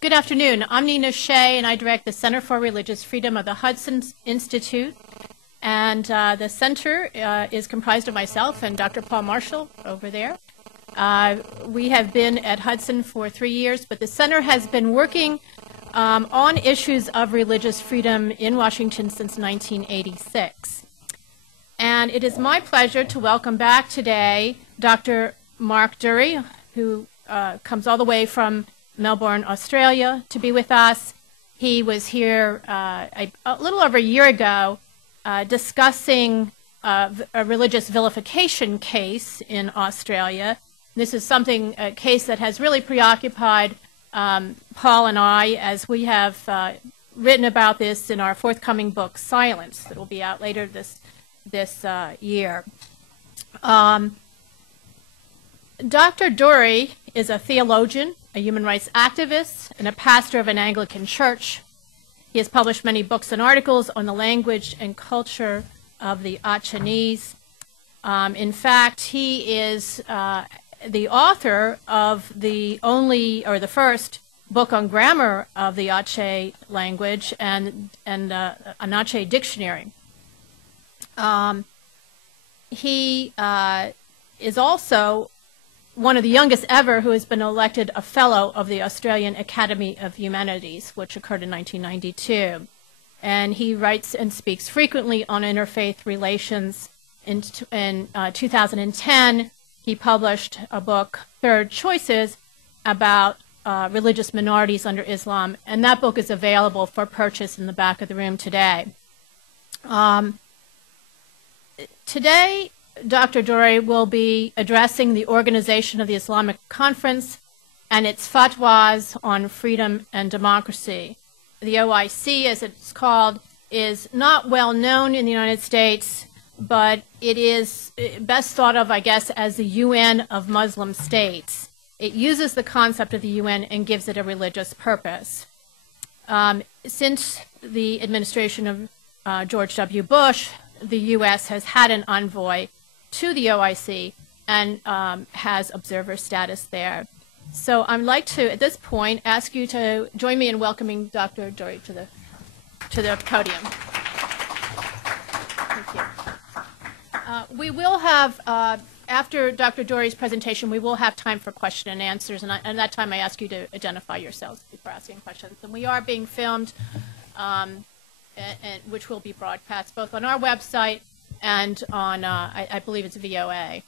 Good afternoon. I'm Nina Shea, and I direct the Center for Religious Freedom of the Hudson Institute. And the center is comprised of myself and Dr. Paul Marshall over there. We have been at Hudson for 3 years, but the center has been working on issues of religious freedom in Washington since 1986. And it is my pleasure to welcome back today Dr. Mark Durie, who comes all the way from Melbourne, Australia, to be with us. He was here a little over a year ago discussing a religious vilification case in Australia. This is a case that has really preoccupied Paul and I, as we have written about this in our forthcoming book, Silence, that will be out later this year. Dr. Durie is a theologian, a human rights activist, and a pastor of an Anglican church. He has published many books and articles on the language and culture of the Achenese. In fact, he is the author of the first book on grammar of the Aceh language and an Aceh dictionary. He is also one of the youngest ever who has been elected a Fellow of the Australian Academy of Humanities, which occurred in 1992. And he writes and speaks frequently on interfaith relations. In 2010, he published a book, Third Choices, about religious minorities under Islam, and that book is available for purchase in the back of the room today. Today, Dr. Durie will be addressing the organization of the Islamic Conference and its fatwas on freedom and democracy. The OIC, as it's called, is not well known in the United States, but it is best thought of, I guess, as the UN of Muslim states. It uses the concept of the UN and gives it a religious purpose. Since the administration of George W. Bush, the U.S. has had an envoy to the OIC and has observer status there. So I'd like to, at this point, ask you to join me in welcoming Dr. Durie to the podium. Thank you. We will have, after Dr. Durie's presentation, we will have time for question and answers, and at that time I ask you to identify yourselves before asking questions. And we are being filmed, which will be broadcast both on our website and on, I believe it's VOA.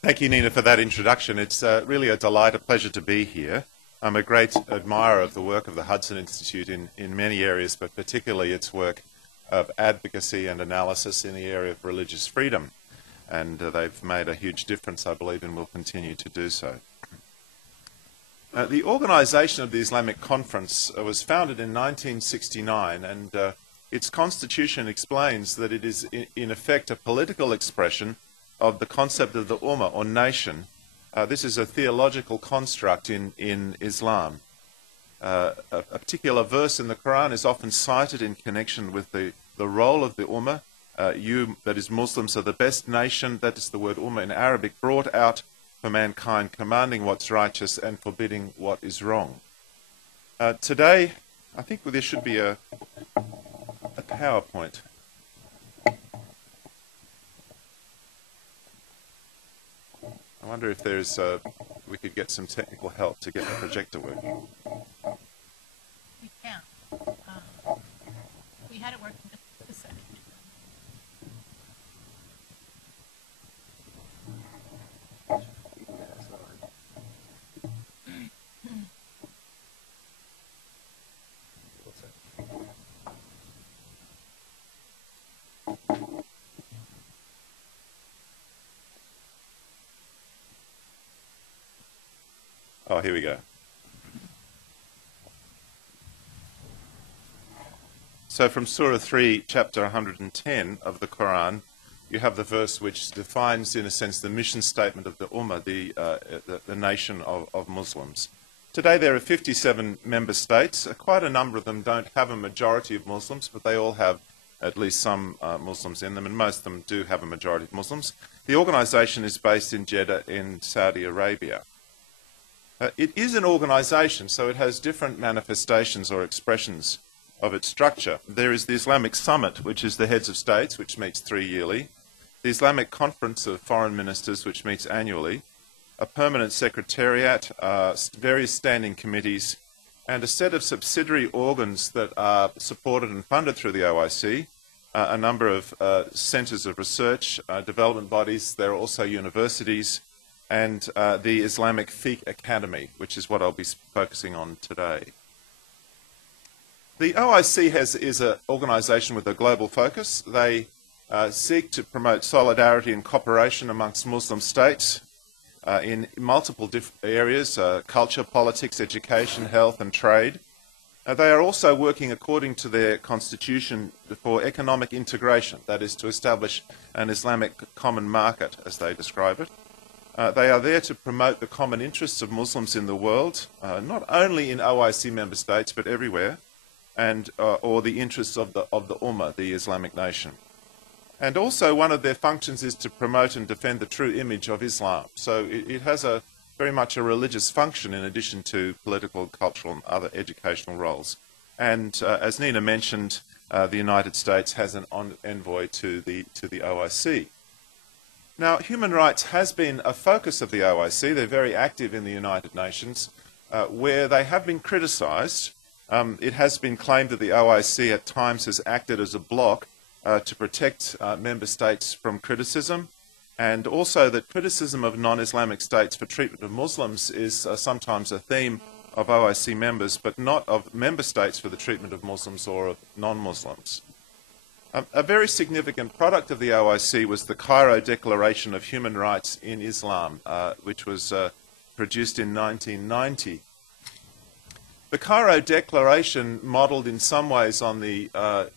Thank you, Nina, for that introduction. It's really a delight, a pleasure to be here. I'm a great admirer of the work of the Hudson Institute in many areas, but particularly its work of advocacy and analysis in the area of religious freedom. And they've made a huge difference, I believe, and will continue to do so. The organisation of the Islamic Conference was founded in 1969, and its constitution explains that it is, in effect, a political expression of the concept of the Ummah, or nation. This is a theological construct in Islam. A particular verse in the Quran is often cited in connection with the role of the Ummah. You, that is Muslims, are the best nation, that is the word Ummah in Arabic, brought out for mankind, commanding what's righteous and forbidding what is wrong. Today, I think there should be a PowerPoint. I wonder if there's we could get some technical help to get the projector working. We can. We had it working just a second. Oh, here we go. So from Surah 3, chapter 110 of the Quran, you have the verse which defines, in a sense, the mission statement of the Ummah, the nation of Muslims. Today there are 57 member states. Quite a number of them don't have a majority of Muslims, but they all have at least some Muslims in them, and most of them do have a majority of Muslims. The organisation is based in Jeddah in Saudi Arabia. It is an organisation, so it has different manifestations or expressions of its structure. There is the Islamic Summit, which is the heads of states, which meets 3 yearly, the Islamic Conference of Foreign Ministers, which meets annually, a permanent secretariat, various standing committees, and a set of subsidiary organs that are supported and funded through the OIC, a number of centres of research, development bodies. There are also universities, and the Islamic Fiqh Academy, which is what I'll be focusing on today. The OIC is an organisation with a global focus. They seek to promote solidarity and cooperation amongst Muslim states in multiple areas, culture, politics, education, health and trade. They are also working according to their constitution for economic integration, that is to establish an Islamic common market, as they describe it. They are there to promote the common interests of Muslims in the world, not only in OIC member states, but everywhere, and or the interests of the Ummah, the Islamic nation. And also one of their functions is to promote and defend the true image of Islam. So it has very much a religious function in addition to political, cultural and other educational roles. And as Nina mentioned, the United States has an envoy to the OIC. Now, human rights has been a focus of the OIC. They're very active in the United Nations, where they have been criticised. It has been claimed that the OIC at times has acted as a bloc to protect member states from criticism, and also that criticism of non-Islamic states for treatment of Muslims is sometimes a theme of OIC members, but not of member states for the treatment of Muslims or of non-Muslims. A very significant product of the OIC was the Cairo Declaration of Human Rights in Islam, which was produced in 1990. The Cairo Declaration, modelled in some ways on the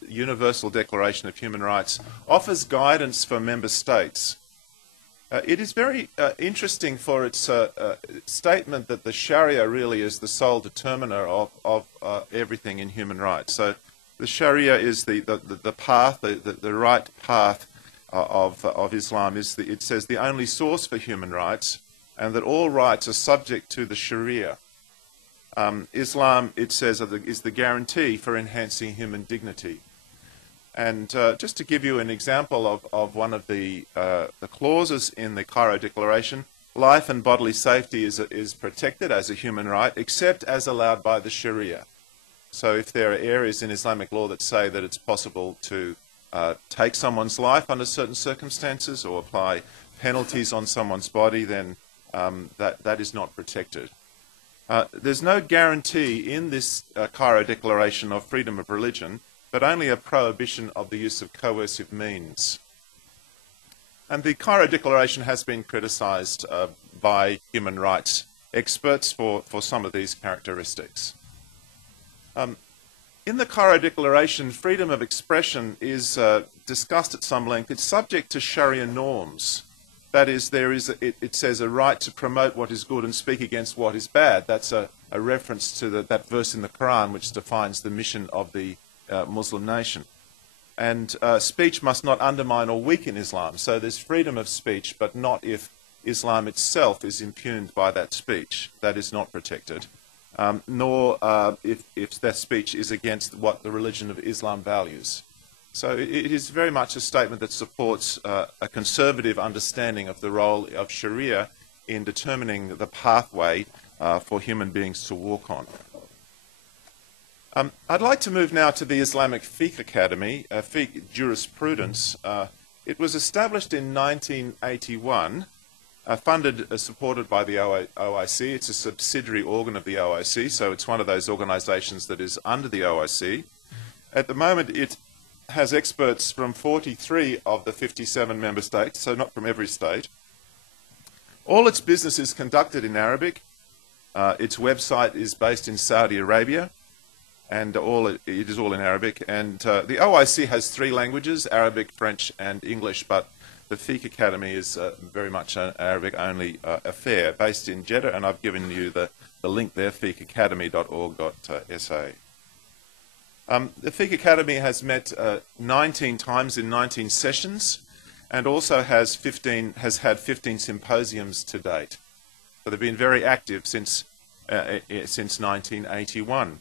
Universal Declaration of Human Rights, offers guidance for member states. It is very interesting for its statement that the Sharia really is the sole determiner of everything in human rights. So the Sharia is the path, the right path of Islam. It says the only source for human rights, and that all rights are subject to the Sharia. Islam, it says, is the guarantee for enhancing human dignity. And just to give you an example of one of the clauses in the Cairo Declaration, life and bodily safety is protected as a human right, except as allowed by the Sharia. So if there are areas in Islamic law that say that it's possible to take someone's life under certain circumstances or apply penalties on someone's body, then that is not protected. There's no guarantee in this Cairo Declaration of freedom of religion, but only a prohibition of the use of coercive means. And the Cairo Declaration has been criticised by human rights experts for some of these characteristics. In the Cairo Declaration, freedom of expression is discussed at some length. It's subject to Sharia norms. That is, it says a right to promote what is good and speak against what is bad. That's a reference to that verse in the Quran which defines the mission of the Muslim nation. And speech must not undermine or weaken Islam. So there's freedom of speech, but not if Islam itself is impugned by that speech. That is not protected. Nor if that speech is against what the religion of Islam values. So it is very much a statement that supports a conservative understanding of the role of Sharia in determining the pathway for human beings to walk on. I'd like to move now to the Islamic Fiqh Academy, Fiqh Jurisprudence. It was established in 1981, funded, supported by the OIC. It's a subsidiary organ of the OIC, so it's one of those organisations that is under the OIC. At the moment, it has experts from 43 of the 57 member states, so not from every state. All its business is conducted in Arabic. Its website is based in Saudi Arabia, and it is all in Arabic. And the OIC has 3 languages, Arabic, French and English, but the Fiqh Academy is very much an Arabic-only affair, based in Jeddah, and I've given you the the link there, fiqhacademy.org.sa. The Fiqh Academy has met 19 times in 19 sessions, and also has had 15 symposiums to date. So they've been very active since 1981.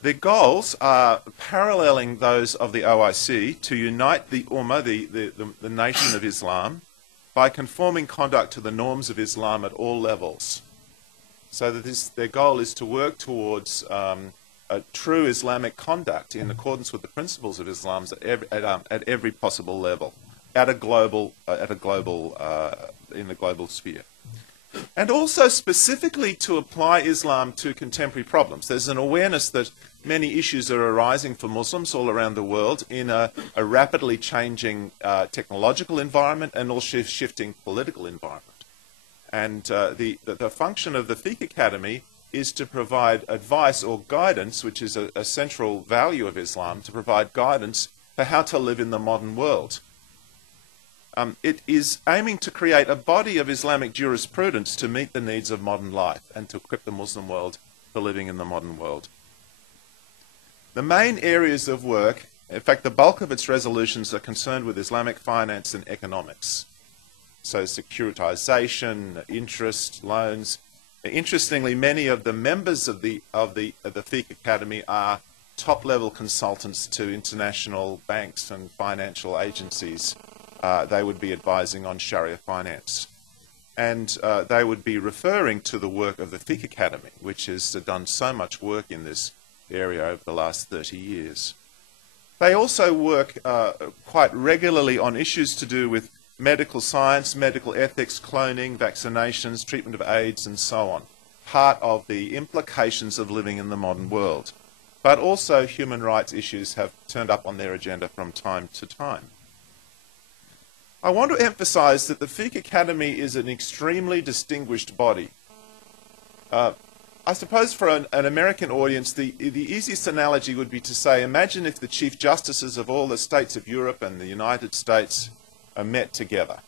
Their goals are paralleling those of the OIC to unite the Ummah, the nation of Islam, by conforming conduct to the norms of Islam at all levels. So that their goal is to work towards a true Islamic conduct in accordance with the principles of Islam at every possible level, in the global sphere. And also specifically to apply Islam to contemporary problems. There's an awareness that many issues are arising for Muslims all around the world in a rapidly changing technological environment and also shifting political environment. And the function of the Fiqh Academy is to provide advice or guidance, which is a central value of Islam, to provide guidance for how to live in the modern world. It is aiming to create a body of Islamic jurisprudence to meet the needs of modern life and to equip the Muslim world for living in the modern world. The main areas of work, in fact, the bulk of its resolutions are concerned with Islamic finance and economics. So securitization, interest, loans. Interestingly, many of the members of the Fiqh Academy are top-level consultants to international banks and financial agencies. They would be advising on Sharia finance. And they would be referring to the work of the Fiqh Academy, which has done so much work in this area over the last 30 years. They also work quite regularly on issues to do with medical science, medical ethics, cloning, vaccinations, treatment of AIDS, and so on. Part of the implications of living in the modern world. But also human rights issues have turned up on their agenda from time to time. I want to emphasize that the Fiqh Academy is an extremely distinguished body. I suppose for an American audience, the easiest analogy would be to say, imagine if the Chief Justices of all the states of Europe and the United States are met together.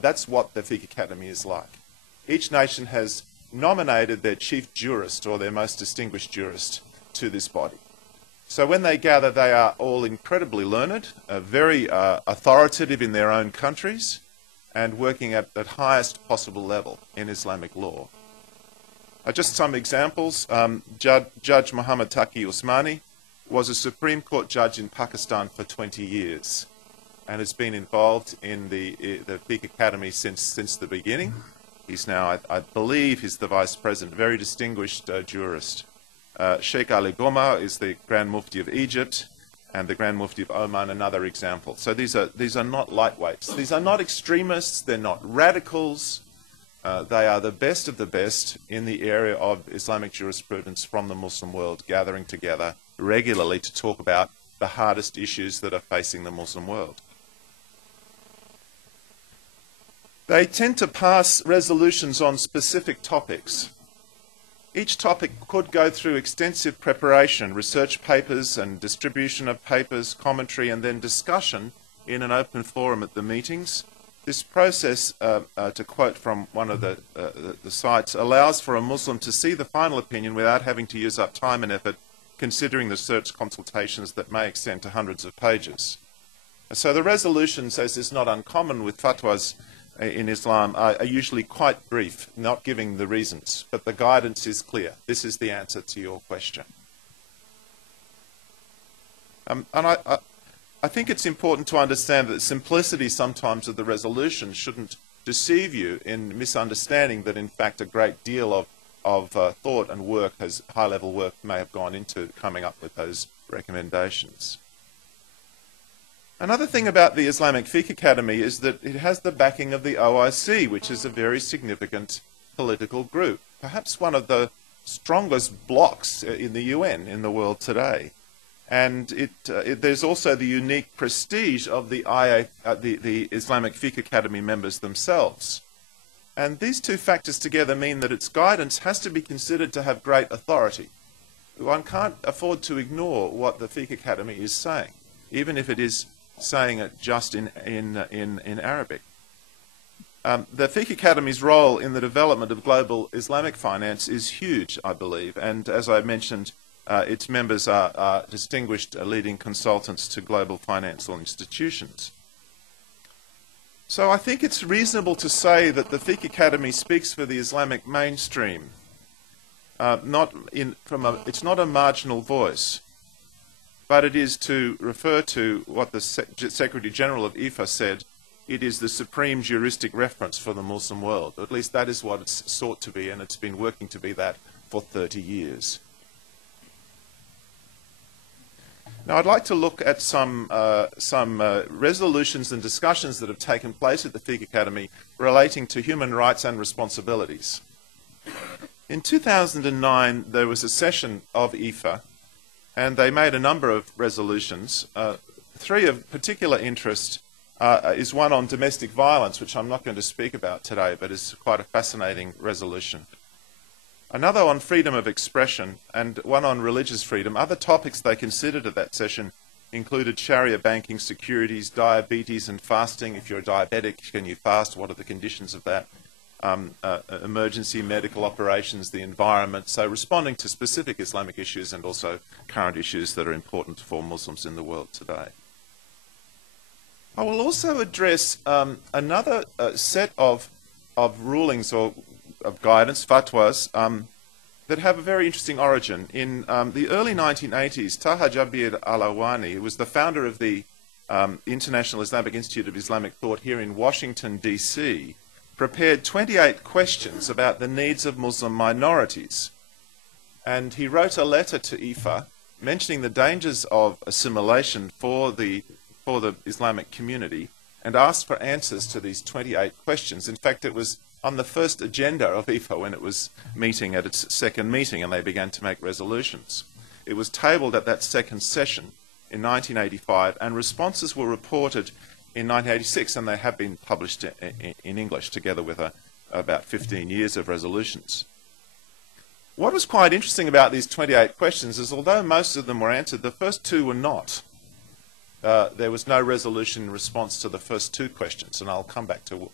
That's what the Fiqh Academy is like. Each nation has nominated their chief jurist or their most distinguished jurist to this body. So when they gather, they are all incredibly learned, very authoritative in their own countries, and working at the highest possible level in Islamic law. Just some examples. Judge Muhammad Taqi Usmani was a Supreme Court judge in Pakistan for 20 years and has been involved in the Fiqh Academy since the beginning. He's now, I believe, he's the Vice President, very distinguished jurist. Sheikh Ali Goma is the Grand Mufti of Egypt, and the Grand Mufti of Oman, another example. So these are not lightweights. These are not extremists. They're not radicals. They are the best of the best in the area of Islamic jurisprudence from the Muslim world, gathering together regularly to talk about the hardest issues that are facing the Muslim world. They tend to pass resolutions on specific topics. Each topic could go through extensive preparation, research papers and distribution of papers, commentary, and then discussion in an open forum at the meetings. This process, to quote from one of the sites, allows for a Muslim to see the final opinion without having to use up time and effort considering the search consultations that may extend to hundreds of pages. So the resolutions, as is not uncommon with fatwas in Islam, are usually quite brief, not giving the reasons, but the guidance is clear. This is the answer to your question. And I think it's important to understand that the simplicity sometimes of the resolution shouldn't deceive you in misunderstanding that, in fact, a great deal of thought and work, high-level work, may have gone into coming up with those recommendations. Another thing about the Islamic Fiqh Academy is that it has the backing of the OIC, which is a very significant political group, perhaps one of the strongest blocs in the UN in the world today. And there's also the unique prestige of the Islamic Fiqh Academy members themselves. And these two factors together mean that its guidance has to be considered to have great authority. One can't afford to ignore what the Fiqh Academy is saying, even if it is saying it just in Arabic. The Fiqh Academy's role in the development of global Islamic finance is huge, I believe, and as I mentioned, its members are distinguished leading consultants to global financial institutions. So I think it's reasonable to say that the Fiqh Academy speaks for the Islamic mainstream. It's not a marginal voice, but it is, to refer to what the Secretary General of IFA said, it is the supreme juristic reference for the Muslim world. Or at least that is what it's sought to be, and it's been working to be that for 30 years. Now, I'd like to look at some resolutions and discussions that have taken place at the Fiqh Academy relating to human rights and responsibilities. In 2009, there was a session of IFA, and they made a number of resolutions. Three of particular interest is one on domestic violence, which I'm not going to speak about today, but is quite a fascinating resolution. Another on freedom of expression, and one on religious freedom. Other topics they considered at that session included Sharia banking, securities, diabetes and fasting. If you're a diabetic, can you fast? What are the conditions of that? Emergency medical operations, the environment. So responding to specific Islamic issues and also current issues that are important for Muslims in the world today. I will also address another set of rulings or of guidance, fatwas, that have a very interesting origin. In the early 1980s, Taha Jabir Alawani, who was the founder of the International Islamic Institute of Islamic Thought here in Washington, D.C., prepared 28 questions about the needs of Muslim minorities. And he wrote a letter to IFA mentioning the dangers of assimilation for the Islamic community and asked for answers to these 28 questions. In fact, it was on the first agenda of IFA when it was meeting at its second meeting, and they began to make resolutions. It was tabled at that second session in 1985, and responses were reported in 1986, and they have been published in English together with about 15 years of resolutions. What was quite interesting about these 28 questions is, although most of them were answered, the first two were not. There was no resolution in response to the first two questions, and I'll come back to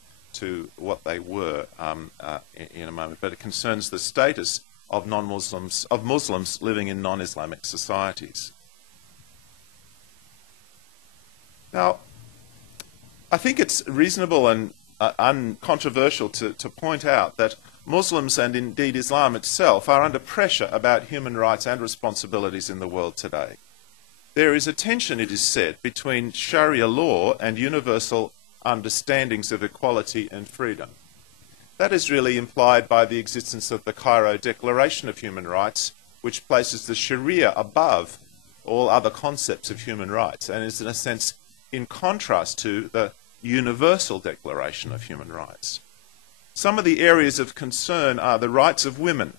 what they were in a moment. But it concerns the status of Muslims living in non-Islamic societies. Now, I think it's reasonable and uncontroversial to point out that Muslims, and indeed Islam itself, are under pressure about human rights and responsibilities in the world today. There is a tension, it is said, between Sharia law and universal understandings of equality and freedom. That is really implied by the existence of the Cairo Declaration of Human Rights, which places the Sharia above all other concepts of human rights and is, in a sense, in contrast to the Universal Declaration of Human Rights. Some of the areas of concern are the rights of women,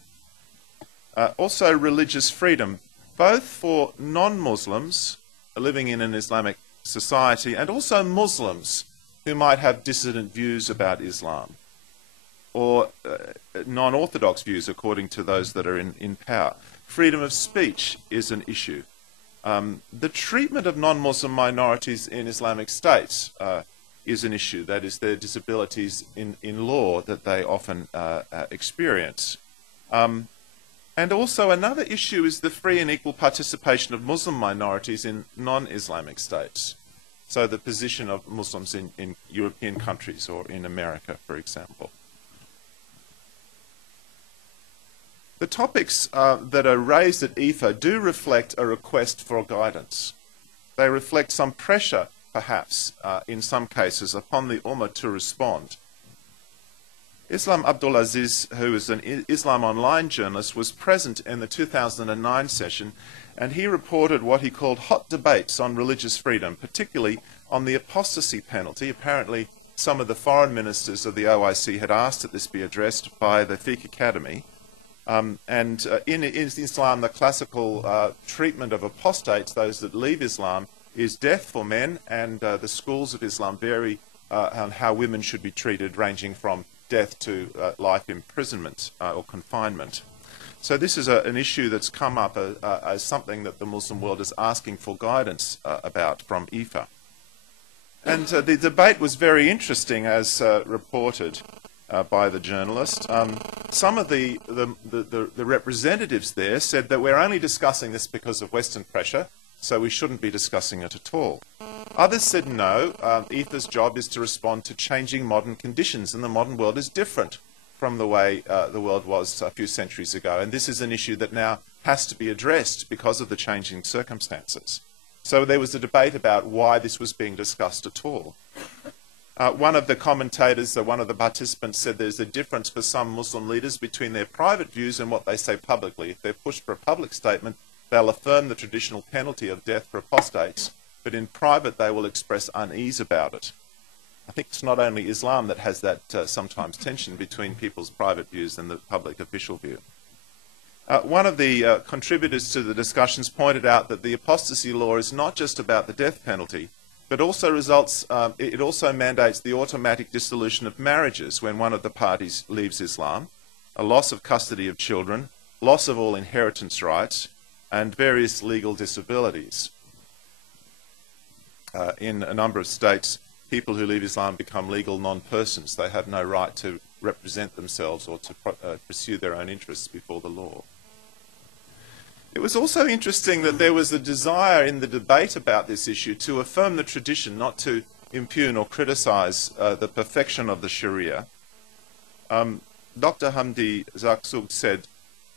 also religious freedom, both for non-Muslims living in an Islamic society and also Muslims who might have dissident views about Islam or non-orthodox views according to those that are in power. Freedom of speech is an issue. The treatment of non-Muslim minorities in Islamic states is an issue, that is, their disabilities in law that they often experience. And also another issue is the free and equal participation of Muslim minorities in non-Islamic states. So the position of Muslims in European countries or in America, for example. The topics that are raised at IFA do reflect a request for guidance. They reflect some pressure, perhaps, in some cases, upon the Ummah to respond. Islam Abdulaziz, who is an Islam Online journalist, was present in the 2009 session, and he reported what he called hot debates on religious freedom, particularly on the apostasy penalty. Apparently, some of the foreign ministers of the OIC had asked that this be addressed by the Fiqh Academy. In Islam, the classical treatment of apostates, those that leave Islam, is death for men, and the schools of Islam vary on how women should be treated, ranging from death to life imprisonment or confinement. So this is an issue that's come up as something that the Muslim world is asking for guidance about from IFA. And the debate was very interesting, as reported by the journalist. Some of the representatives there said that we're only discussing this because of Western pressure, so we shouldn't be discussing it at all. Others said no, IFA's job is to respond to changing modern conditions, and the modern world is different from the way the world was a few centuries ago, and this is an issue that now has to be addressed because of the changing circumstances. So there was a debate about why this was being discussed at all. One of the commentators, one of the participants, said there's a difference for some Muslim leaders between their private views and what they say publicly. If they're pushed for a public statement, they'll affirm the traditional penalty of death for apostates, but in private they will express unease about it. I think it's not only Islam that has that sometimes tension between people's private views and the public official view. One of the contributors to the discussions pointed out that the apostasy law is not just about the death penalty, but also it also mandates the automatic dissolution of marriages when one of the parties leaves Islam, a loss of custody of children, loss of all inheritance rights, and various legal disabilities. In a number of states, people who leave Islam become legal non-persons. They have no right to represent themselves or to pursue their own interests before the law. It was also interesting that there was a desire in the debate about this issue to affirm the tradition, not to impugn or criticise the perfection of the Sharia. Dr. Hamdi Zakzoug said,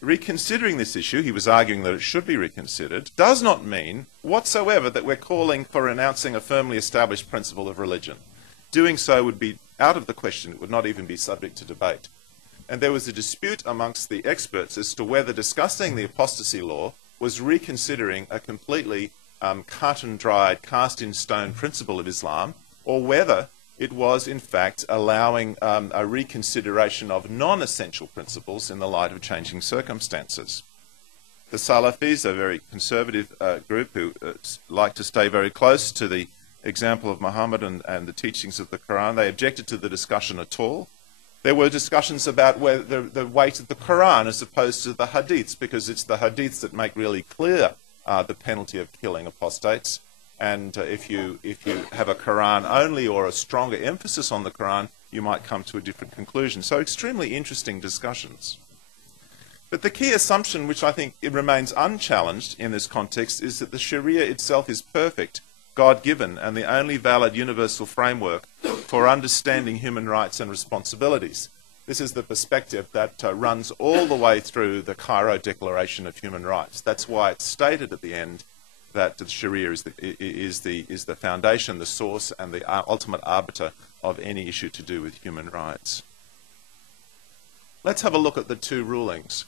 reconsidering this issue, he was arguing that it should be reconsidered, does not mean whatsoever that we're calling for renouncing a firmly established principle of religion. Doing so would be out of the question. It would not even be subject to debate. And there was a dispute amongst the experts as to whether discussing the apostasy law was reconsidering a completely cut and dried, cast in stone principle of Islam, or whether it was in fact allowing a reconsideration of non-essential principles in the light of changing circumstances. The Salafis, a very conservative group who like to stay very close to the example of Muhammad and the teachings of the Quran, they objected to the discussion at all. There were discussions about whether the weight of the Quran as opposed to the Hadiths, because it's the Hadiths that make really clear the penalty of killing apostates. And if you have a Quran only or a stronger emphasis on the Quran, you might come to a different conclusion. So extremely interesting discussions. But the key assumption, which I think it remains unchallenged in this context, is that the Sharia itself is perfect, God-given, and the only valid universal framework for understanding human rights and responsibilities. This is the perspective that runs all the way through the Cairo Declaration of Human Rights. That's why it's stated at the end that the Sharia is the foundation, the source, and the ultimate arbiter of any issue to do with human rights. Let's have a look at the two rulings.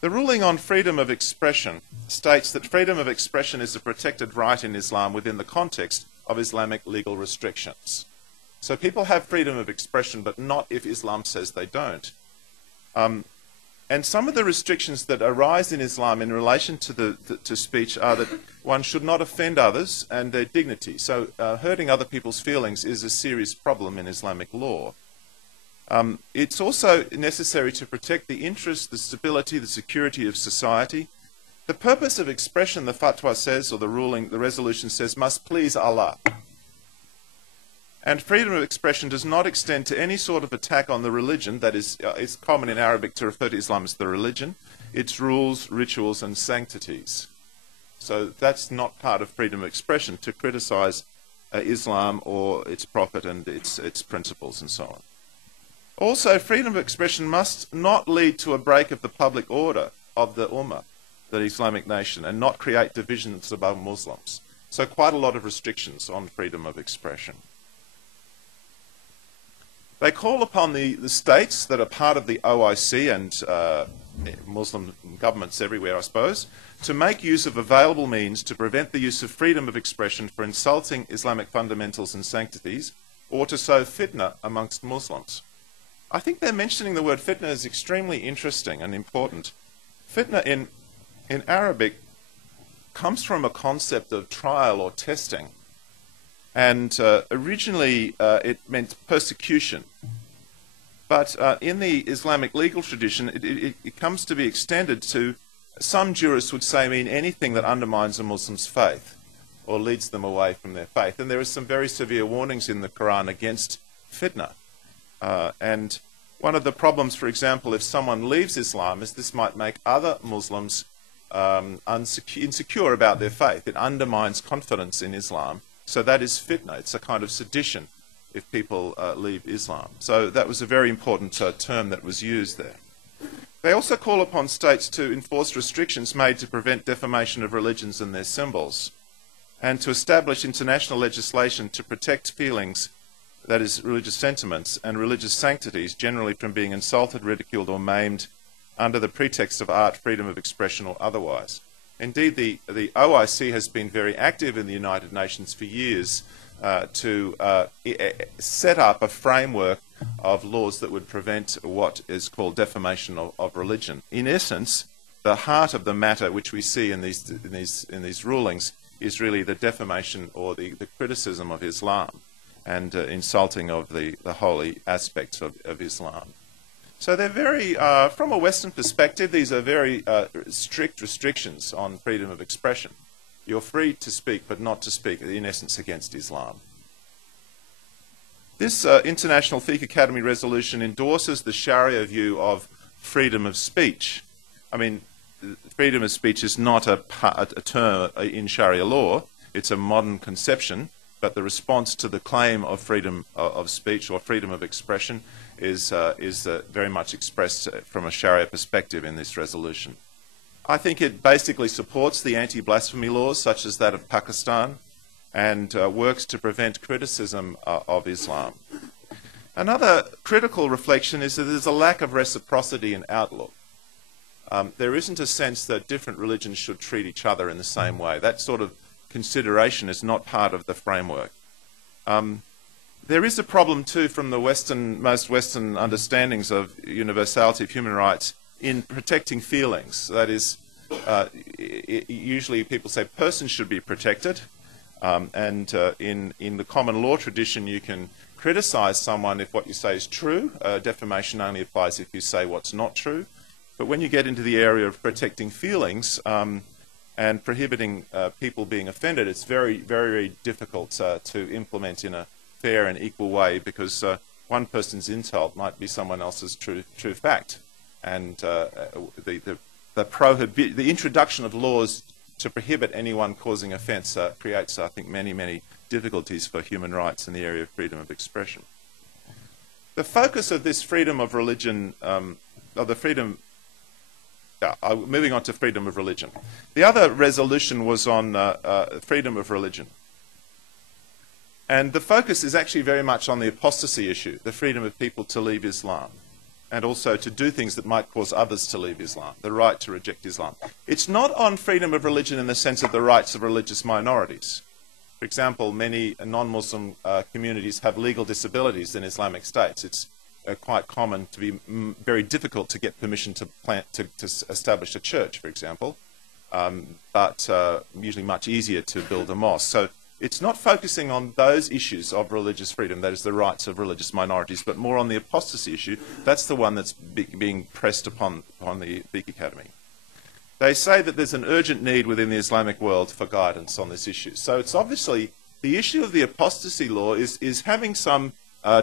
The ruling on freedom of expression states that freedom of expression is a protected right in Islam within the context of Islamic legal restrictions. So people have freedom of expression, but not if Islam says they don't. And some of the restrictions that arise in Islam in relation to speech are that one should not offend others and their dignity. So hurting other people's feelings is a serious problem in Islamic law. It's also necessary to protect the interests, the stability, the security of society. The purpose of expression, the fatwa says, or the ruling, the resolution says, must please Allah. And freedom of expression does not extend to any sort of attack on the religion. That is, it's common in Arabic to refer to Islam as the religion, its rules, rituals, and sanctities. So that's not part of freedom of expression, to criticize Islam or its prophet and its principles and so on. Also, freedom of expression must not lead to a break of the public order of the Ummah, the Islamic nation, and not create divisions among Muslims. So quite a lot of restrictions on freedom of expression. They call upon the states that are part of the OIC and Muslim governments everywhere, I suppose, to make use of available means to prevent the use of freedom of expression for insulting Islamic fundamentals and sanctities, or to sow fitna amongst Muslims. I think they're mentioning the word fitna is extremely interesting and important. Fitna in Arabic comes from a concept of trial or testing. And originally it meant persecution. But in the Islamic legal tradition, it comes to be extended to, some jurists would say, mean anything that undermines a Muslim's faith, or leads them away from their faith. And there are some very severe warnings in the Quran against fitna. And one of the problems, for example, if someone leaves Islam, is this might make other Muslims insecure about their faith. It undermines confidence in Islam. So that is fitna. It's a kind of sedition if people leave Islam. So that was a very important term that was used there. They also call upon states to enforce restrictions made to prevent defamation of religions and their symbols, and to establish international legislation to protect feelings, that is, religious sentiments and religious sanctities, generally from being insulted, ridiculed or maimed under the pretext of art, freedom of expression or otherwise. Indeed, the OIC has been very active in the United Nations for years to set up a framework of laws that would prevent what is called defamation of religion. In essence, the heart of the matter which we see in these rulings is really the defamation or the criticism of Islam and insulting of the holy aspects of Islam. So they're very, from a Western perspective, these are very strict restrictions on freedom of expression. You're free to speak, but not to speak, in essence, against Islam. This International Fiqh Academy resolution endorses the Sharia view of freedom of speech. I mean, freedom of speech is not a term in Sharia law. It's a modern conception, but the response to the claim of freedom of speech or freedom of expression is very much expressed from a Sharia perspective in this resolution. I think it basically supports the anti-blasphemy laws, such as that of Pakistan, and works to prevent criticism of Islam. Another critical reflection is that there's a lack of reciprocity in outlook. There isn't a sense that different religions should treat each other in the same way. That sort of consideration is not part of the framework. There is a problem too from the most Western understandings of universality of human rights in protecting feelings. That is, usually people say persons should be protected, and in the common law tradition you can criticize someone if what you say is true. Defamation only applies if you say what's not true. But when you get into the area of protecting feelings and prohibiting people being offended, it's very, very difficult to implement in a fair and equal way, because one person's insult might be someone else's true fact. And the introduction of laws to prohibit anyone causing offence creates, I think, many, many difficulties for human rights in the area of freedom of expression. The focus of this freedom of religion, moving on to freedom of religion. The other resolution was on freedom of religion. And the focus is actually very much on the apostasy issue, the freedom of people to leave Islam, and also to do things that might cause others to leave Islam, the right to reject Islam. It's not on freedom of religion in the sense of the rights of religious minorities. For example, many non-Muslim communities have legal disabilities in Islamic states. It's quite common to be very difficult to get permission to establish a church, for example, but usually much easier to build a mosque. So it's not focusing on those issues of religious freedom, that is the rights of religious minorities, but more on the apostasy issue. That's the one that's being pressed upon the Fiqh Academy. They say that there's an urgent need within the Islamic world for guidance on this issue. So it's obviously the issue of the apostasy law is having some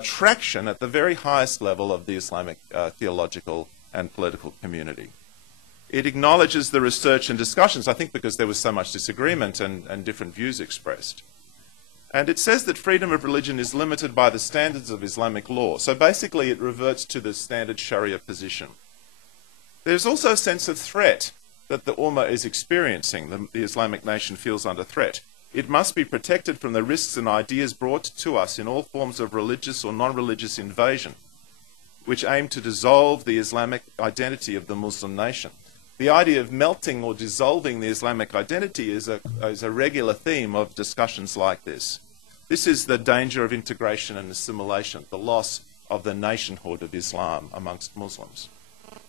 traction at the very highest level of the Islamic theological and political community. It acknowledges the research and discussions, I think because there was so much disagreement and different views expressed. And it says that freedom of religion is limited by the standards of Islamic law. So basically it reverts to the standard Sharia position. There's also a sense of threat that the Ummah is experiencing. The Islamic nation feels under threat. It must be protected from the risks and ideas brought to us in all forms of religious or non-religious invasion, which aim to dissolve the Islamic identity of the Muslim nation. The idea of melting or dissolving the Islamic identity is a regular theme of discussions like this. This is the danger of integration and assimilation, the loss of the nationhood of Islam amongst Muslims.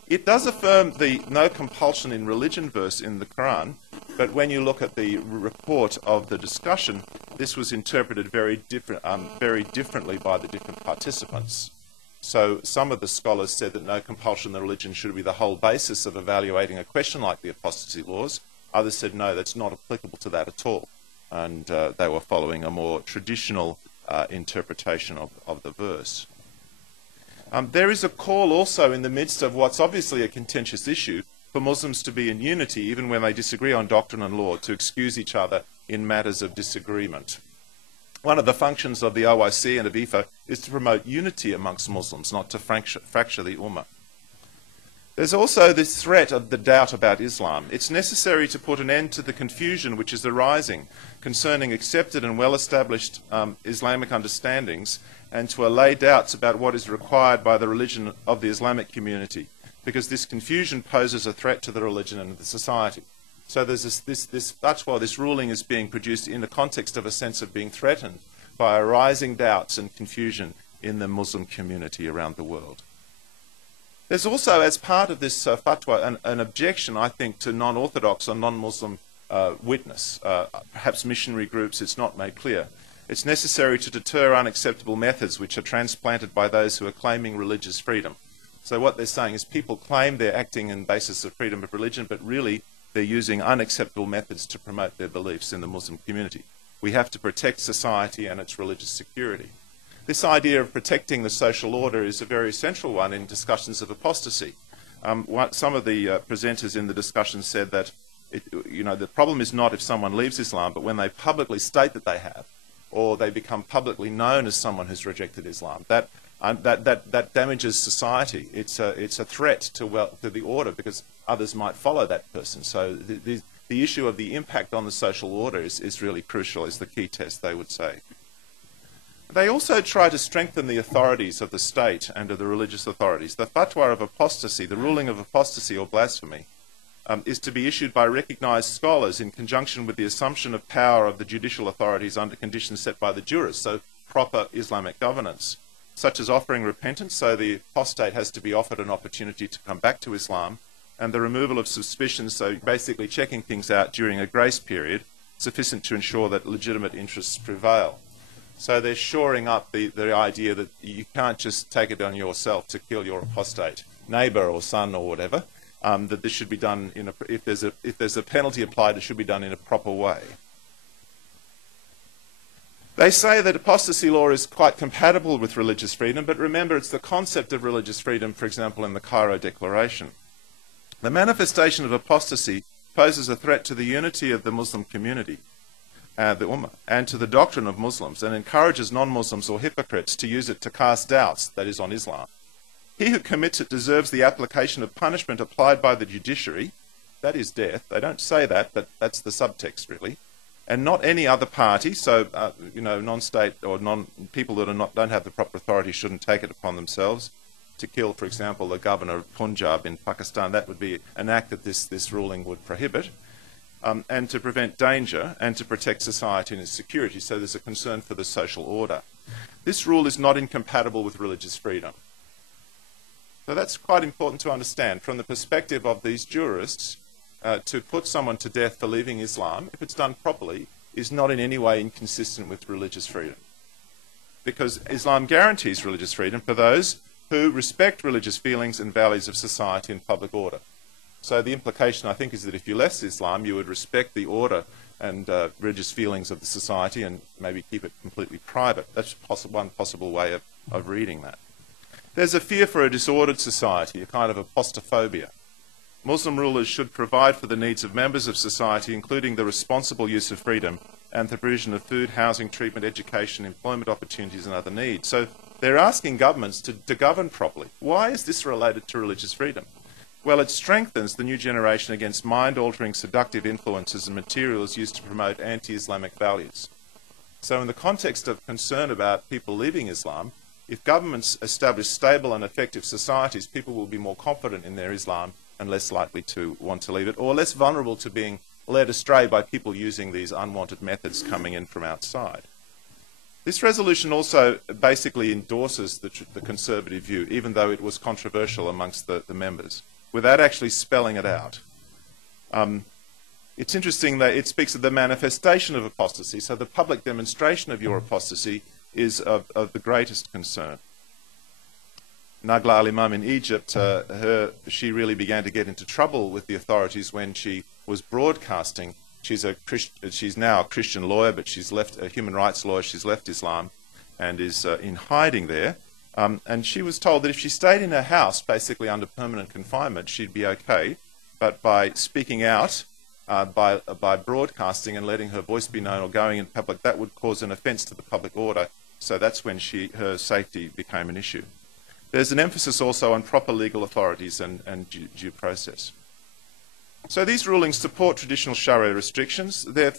It does affirm the no compulsion in religion verse in the Quran, but when you look at the report of the discussion, this was interpreted very differently by the different participants. So some of the scholars said that no compulsion in the religion should be the whole basis of evaluating a question like the apostasy laws. Others said no, that's not applicable to that at all. and they were following a more traditional interpretation of the verse. There is a call also in the midst of what's obviously a contentious issue for Muslims to be in unity, even when they disagree on doctrine and law, to excuse each other in matters of disagreement. One of the functions of the OIC and of IFA is to promote unity amongst Muslims, not to fracture the Ummah. There's also this threat of the doubt about Islam. It's necessary to put an end to the confusion which is arising concerning accepted and well-established Islamic understandings, and to allay doubts about what is required by the religion of the Islamic community, because this confusion poses a threat to the religion and the society. So there's this fatwa, this ruling is being produced in the context of a sense of being threatened by arising doubts and confusion in the Muslim community around the world. There's also, as part of this fatwa, an objection, I think, to non-Orthodox or non-Muslim witness. Perhaps missionary groups, it's not made clear. It's necessary to deter unacceptable methods which are transplanted by those who are claiming religious freedom. So what they're saying is people claim they're acting on the basis of freedom of religion, but really they're using unacceptable methods to promote their beliefs in the Muslim community. We have to protect society and its religious security. This idea of protecting the social order is a very central one in discussions of apostasy. Some of the presenters in the discussion said that the problem is not if someone leaves Islam, but when they publicly state that they have, or they become publicly known as someone who's rejected Islam. That damages society. It's a threat to the order, because others might follow that person. So the issue of the impact on the social order is really crucial, is the key test, they would say. They also try to strengthen the authorities of the state and of the religious authorities. The fatwa of apostasy, the ruling of apostasy or blasphemy, is to be issued by recognised scholars in conjunction with the assumption of power of the judicial authorities under conditions set by the jurists, so proper Islamic governance, such as offering repentance, so the apostate has to be offered an opportunity to come back to Islam, and the removal of suspicions, so basically checking things out during a grace period, sufficient to ensure that legitimate interests prevail. So they're shoring up the idea that you can't just take it on yourself to kill your apostate neighbour or son or whatever, that this should be done if there's a penalty applied, it should be done in a proper way. They say that apostasy law is quite compatible with religious freedom, but remember, it's the concept of religious freedom, for example, in the Cairo Declaration. The manifestation of apostasy poses a threat to the unity of the Muslim community, the Ummah, and to the doctrine of Muslims, and encourages non-Muslims or hypocrites to use it to cast doubts, that is, on Islam. He who commits it deserves the application of punishment applied by the judiciary, that is death. They don't say that, but that's the subtext, really. And not any other party, so, non-state or people that don't have the proper authority shouldn't take it upon themselves to kill, for example, the governor of Punjab in Pakistan. That would be an act that this ruling would prohibit. And to prevent danger and to protect society and its security. So there's a concern for the social order. This rule is not incompatible with religious freedom. So that's quite important to understand. From the perspective of these jurists, to put someone to death for leaving Islam, if it's done properly, is not in any way inconsistent with religious freedom. Because Islam guarantees religious freedom for those who respect religious feelings and values of society and public order. So the implication, I think, is that if you left Islam, you would respect the order and religious feelings of the society and maybe keep it completely private. That's one possible way of reading that. There's a fear for a disordered society, a kind of apostophobia. Muslim rulers should provide for the needs of members of society, including the responsible use of freedom and the provision of food, housing, treatment, education, employment opportunities and other needs. So they're asking governments to govern properly. Why is this related to religious freedom? Well, it strengthens the new generation against mind-altering seductive influences and materials used to promote anti-Islamic values. So in the context of concern about people leaving Islam, if governments establish stable and effective societies, people will be more confident in their Islam and less likely to want to leave it, or less vulnerable to being led astray by people using these unwanted methods coming in from outside. This resolution also basically endorses the conservative view, even though it was controversial amongst the members, without actually spelling it out. It's interesting that it speaks of the manifestation of apostasy, so the public demonstration of your apostasy is of the greatest concern. Nagla al-Imam in Egypt, she really began to get into trouble with the authorities when she was broadcasting she's now a Christian lawyer, but she's left a human rights lawyer. She's left Islam and is in hiding there. And she was told that if she stayed in her house, basically under permanent confinement, she'd be okay. But by speaking out, by broadcasting and letting her voice be known or going in public, that would cause an offence to the public order. So that's when her safety became an issue. There's an emphasis also on proper legal authorities and due process. So these rulings support traditional Sharia restrictions. There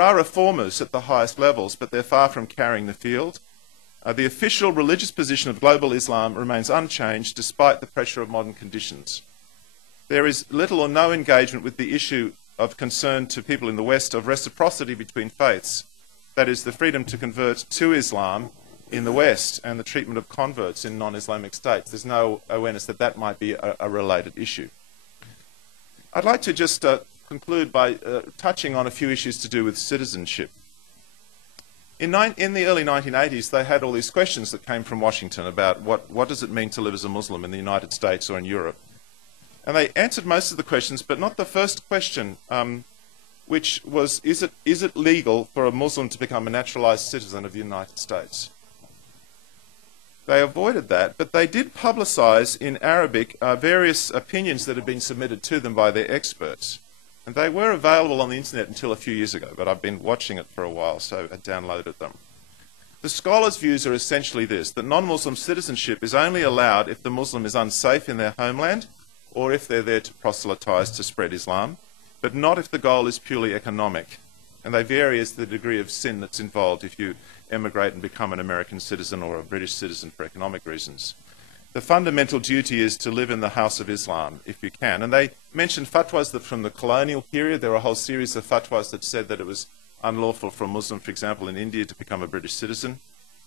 are reformers at the highest levels, but they're far from carrying the field. The official religious position of global Islam remains unchanged despite the pressure of modern conditions. There is little or no engagement with the issue of concern to people in the West of reciprocity between faiths, that is, the freedom to convert to Islam in the West and the treatment of converts in non-Islamic states. There's no awareness that that might be a related issue. I'd like to just conclude by touching on a few issues to do with citizenship. In the early 1980s, they had all these questions that came from Washington about what does it mean to live as a Muslim in the United States or in Europe. And they answered most of the questions, but not the first question, which was, is it legal for a Muslim to become a naturalized citizen of the United States? They avoided that, but they did publicize in Arabic various opinions that had been submitted to them by their experts. And they were available on the internet until a few years ago, but I've been watching it for a while, so I downloaded them. The scholars' views are essentially this, that non-Muslim citizenship is only allowed if the Muslim is unsafe in their homeland or if they're there to proselytize to spread Islam, but not if the goal is purely economic. And they vary as to the degree of sin that's involved if you emigrate and become an American citizen or a British citizen for economic reasons. The fundamental duty is to live in the house of Islam, if you can. And they mentioned fatwas that from the colonial period, there were a whole series of fatwas that said that it was unlawful for a Muslim, for example, in India to become a British citizen.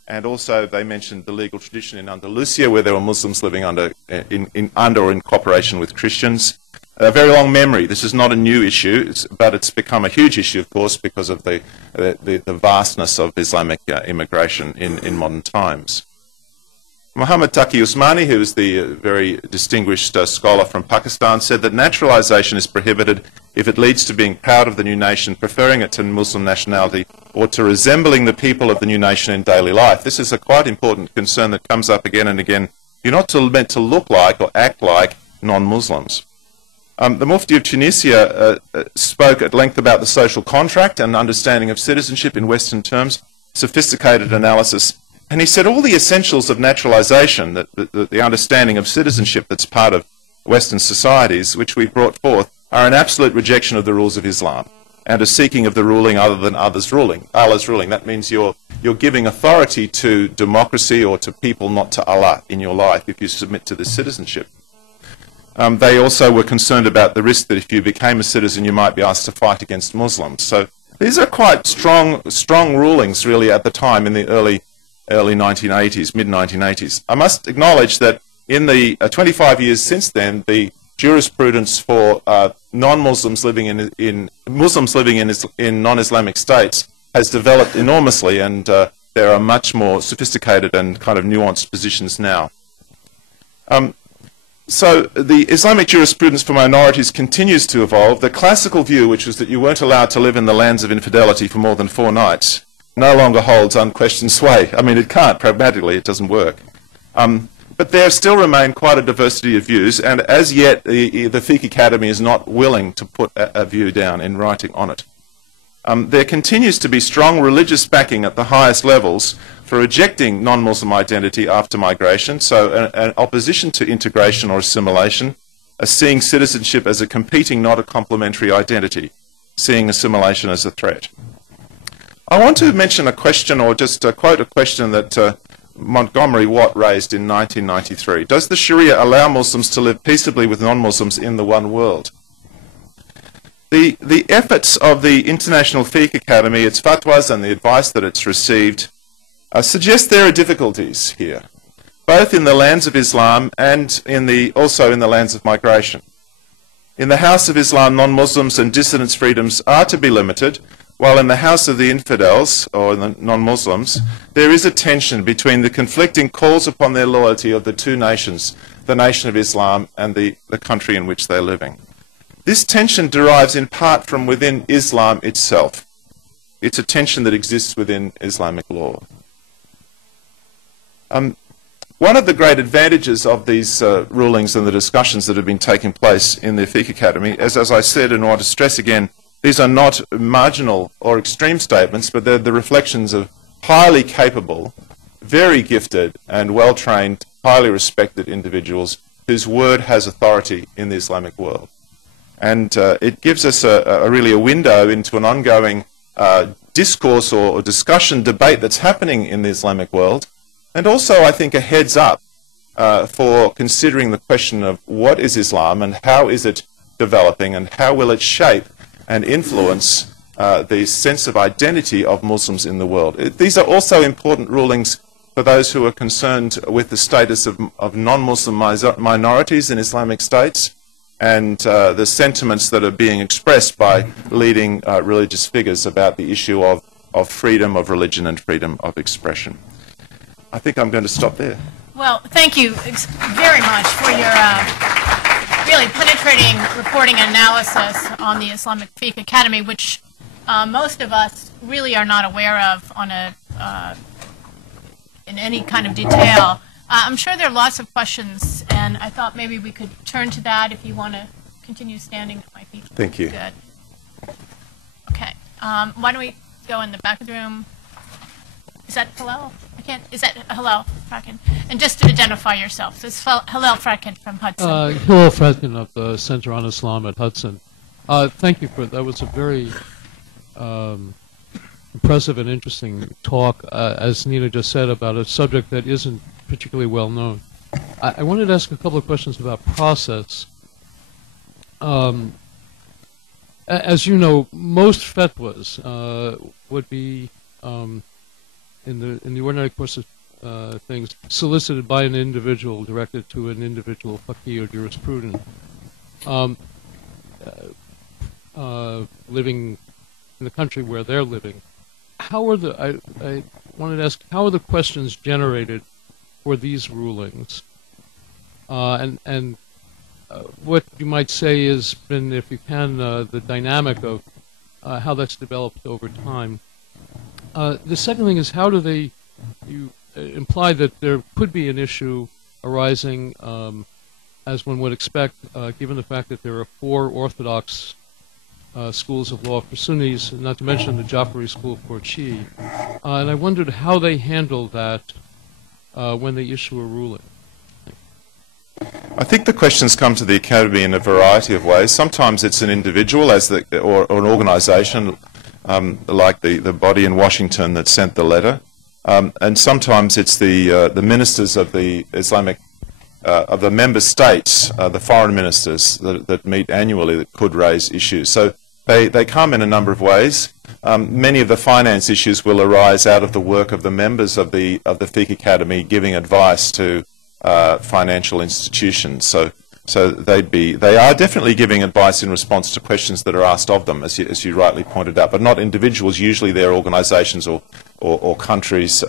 And also they mentioned the legal tradition in Andalusia, where there were Muslims living under or in cooperation with Christians. A very long memory. This is not a new issue, but it's become a huge issue, of course, because of the vastness of Islamic immigration in modern times. Muhammad Taqi Usmani, who is the very distinguished scholar from Pakistan, said that naturalization is prohibited if it leads to being proud of the new nation, preferring it to Muslim nationality, or to resembling the people of the new nation in daily life. This is a quite important concern that comes up again and again. You're not meant to look like or act like non-Muslims. The Mufti of Tunisia spoke at length about the social contract and understanding of citizenship in Western terms, sophisticated analysis. And he said all the essentials of naturalization, the understanding of citizenship that's part of Western societies, which we've brought forth, are an absolute rejection of the rules of Islam and a seeking of the ruling other than Allah's ruling. That means you're giving authority to democracy or to people, not to Allah, in your life if you submit to this citizenship. They also were concerned about the risk that if you became a citizen, you might be asked to fight against Muslims. So these are quite strong rulings, really, at the time in the early 1980s, mid-1980s. I must acknowledge that in the 25 years since then, the jurisprudence for non-Muslims living in non-Islamic states has developed enormously, and there are much more sophisticated and kind of nuanced positions now. So the Islamic jurisprudence for minorities continues to evolve. The classical view, which was that you weren't allowed to live in the lands of infidelity for more than 4 nights, no longer holds unquestioned sway. I mean, it can't, pragmatically, it doesn't work. But there still remain quite a diversity of views, and as yet the Fiqh Academy is not willing to put a view down in writing on it. There continues to be strong religious backing at the highest levels for rejecting non-Muslim identity after migration, so an opposition to integration or assimilation, seeing citizenship as a competing, not a complementary identity, seeing assimilation as a threat. I want to mention a question, or just quote a question that Montgomery Watt raised in 1993. Does the Sharia allow Muslims to live peaceably with non-Muslims in the one world? The efforts of the International Fiqh Academy, its fatwas and the advice that it's received, suggest there are difficulties here, both in the lands of Islam and also in the lands of migration. In the House of Islam, non-Muslims and dissidents' freedoms are to be limited, while in the House of the infidels, or the non-Muslims, there is a tension between the conflicting calls upon their loyalty of the two nations, the nation of Islam and the country in which they're living. This tension derives in part from within Islam itself. It's a tension that exists within Islamic law. One of the great advantages of these rulings and the discussions that have been taking place in the Fiqh Academy, as I said and want to stress again, these are not marginal or extreme statements, but they're the reflections of highly capable, very gifted and well-trained, highly respected individuals whose word has authority in the Islamic world. And it gives us really a window into an ongoing discourse or discussion, debate that's happening in the Islamic world, and also, I think, a heads up for considering the question of what is Islam and how is it developing and how will it shape and influence the sense of identity of Muslims in the world. These are also important rulings for those who are concerned with the status of non-Muslim minorities in Islamic states and the sentiments that are being expressed by leading religious figures about the issue of freedom of religion and freedom of expression. I think I'm going to stop there. Well, thank you very much for your really penetrating reporting and analysis on the Islamic Fiqh Academy, which most of us really are not aware of on in any kind of detail. I'm sure there are lots of questions, and I thought maybe we could turn to that if you want to continue standing at my feet. Thank you. Good. Okay. Why don't we go in the back of the room? Is that Hillel? Is that Hillel Fracken? And just to identify yourself. So it's Hillel Fracken from Hudson. Hillel Fracken of the Center on Islam at Hudson. Thank you for that. Was a very impressive and interesting talk, as Nina just said, about a subject that isn't particularly well known. I wanted to ask a couple of questions about process. As you know, most fatwas would be in the ordinary course of things solicited by an individual, directed to an individual faqih or jurisprudent living in the country where they're living. How are I wanted to ask, how are the questions generated for these rulings? And what you might say has been, if you can, the dynamic of how that's developed over time. The second thing is, how do you imply that there could be an issue arising, as one would expect, given the fact that there are 4 orthodox schools of law for Sunnis, not to mention the Jafari school for Shia. And I wondered how they handle that when they issue a ruling. I think the questions come to the Academy in a variety of ways. Sometimes it's an individual or an organisation, like the body in Washington that sent the letter, and sometimes it's the ministers of the Islamic of the member states, the foreign ministers that meet annually that could raise issues. So they come in a number of ways. Many of the finance issues will arise out of the work of the members of the Fiqh Academy giving advice to financial institutions. So they are definitely giving advice in response to questions that are asked of them, as you rightly pointed out, but not individuals. Usually they're organisations or countries.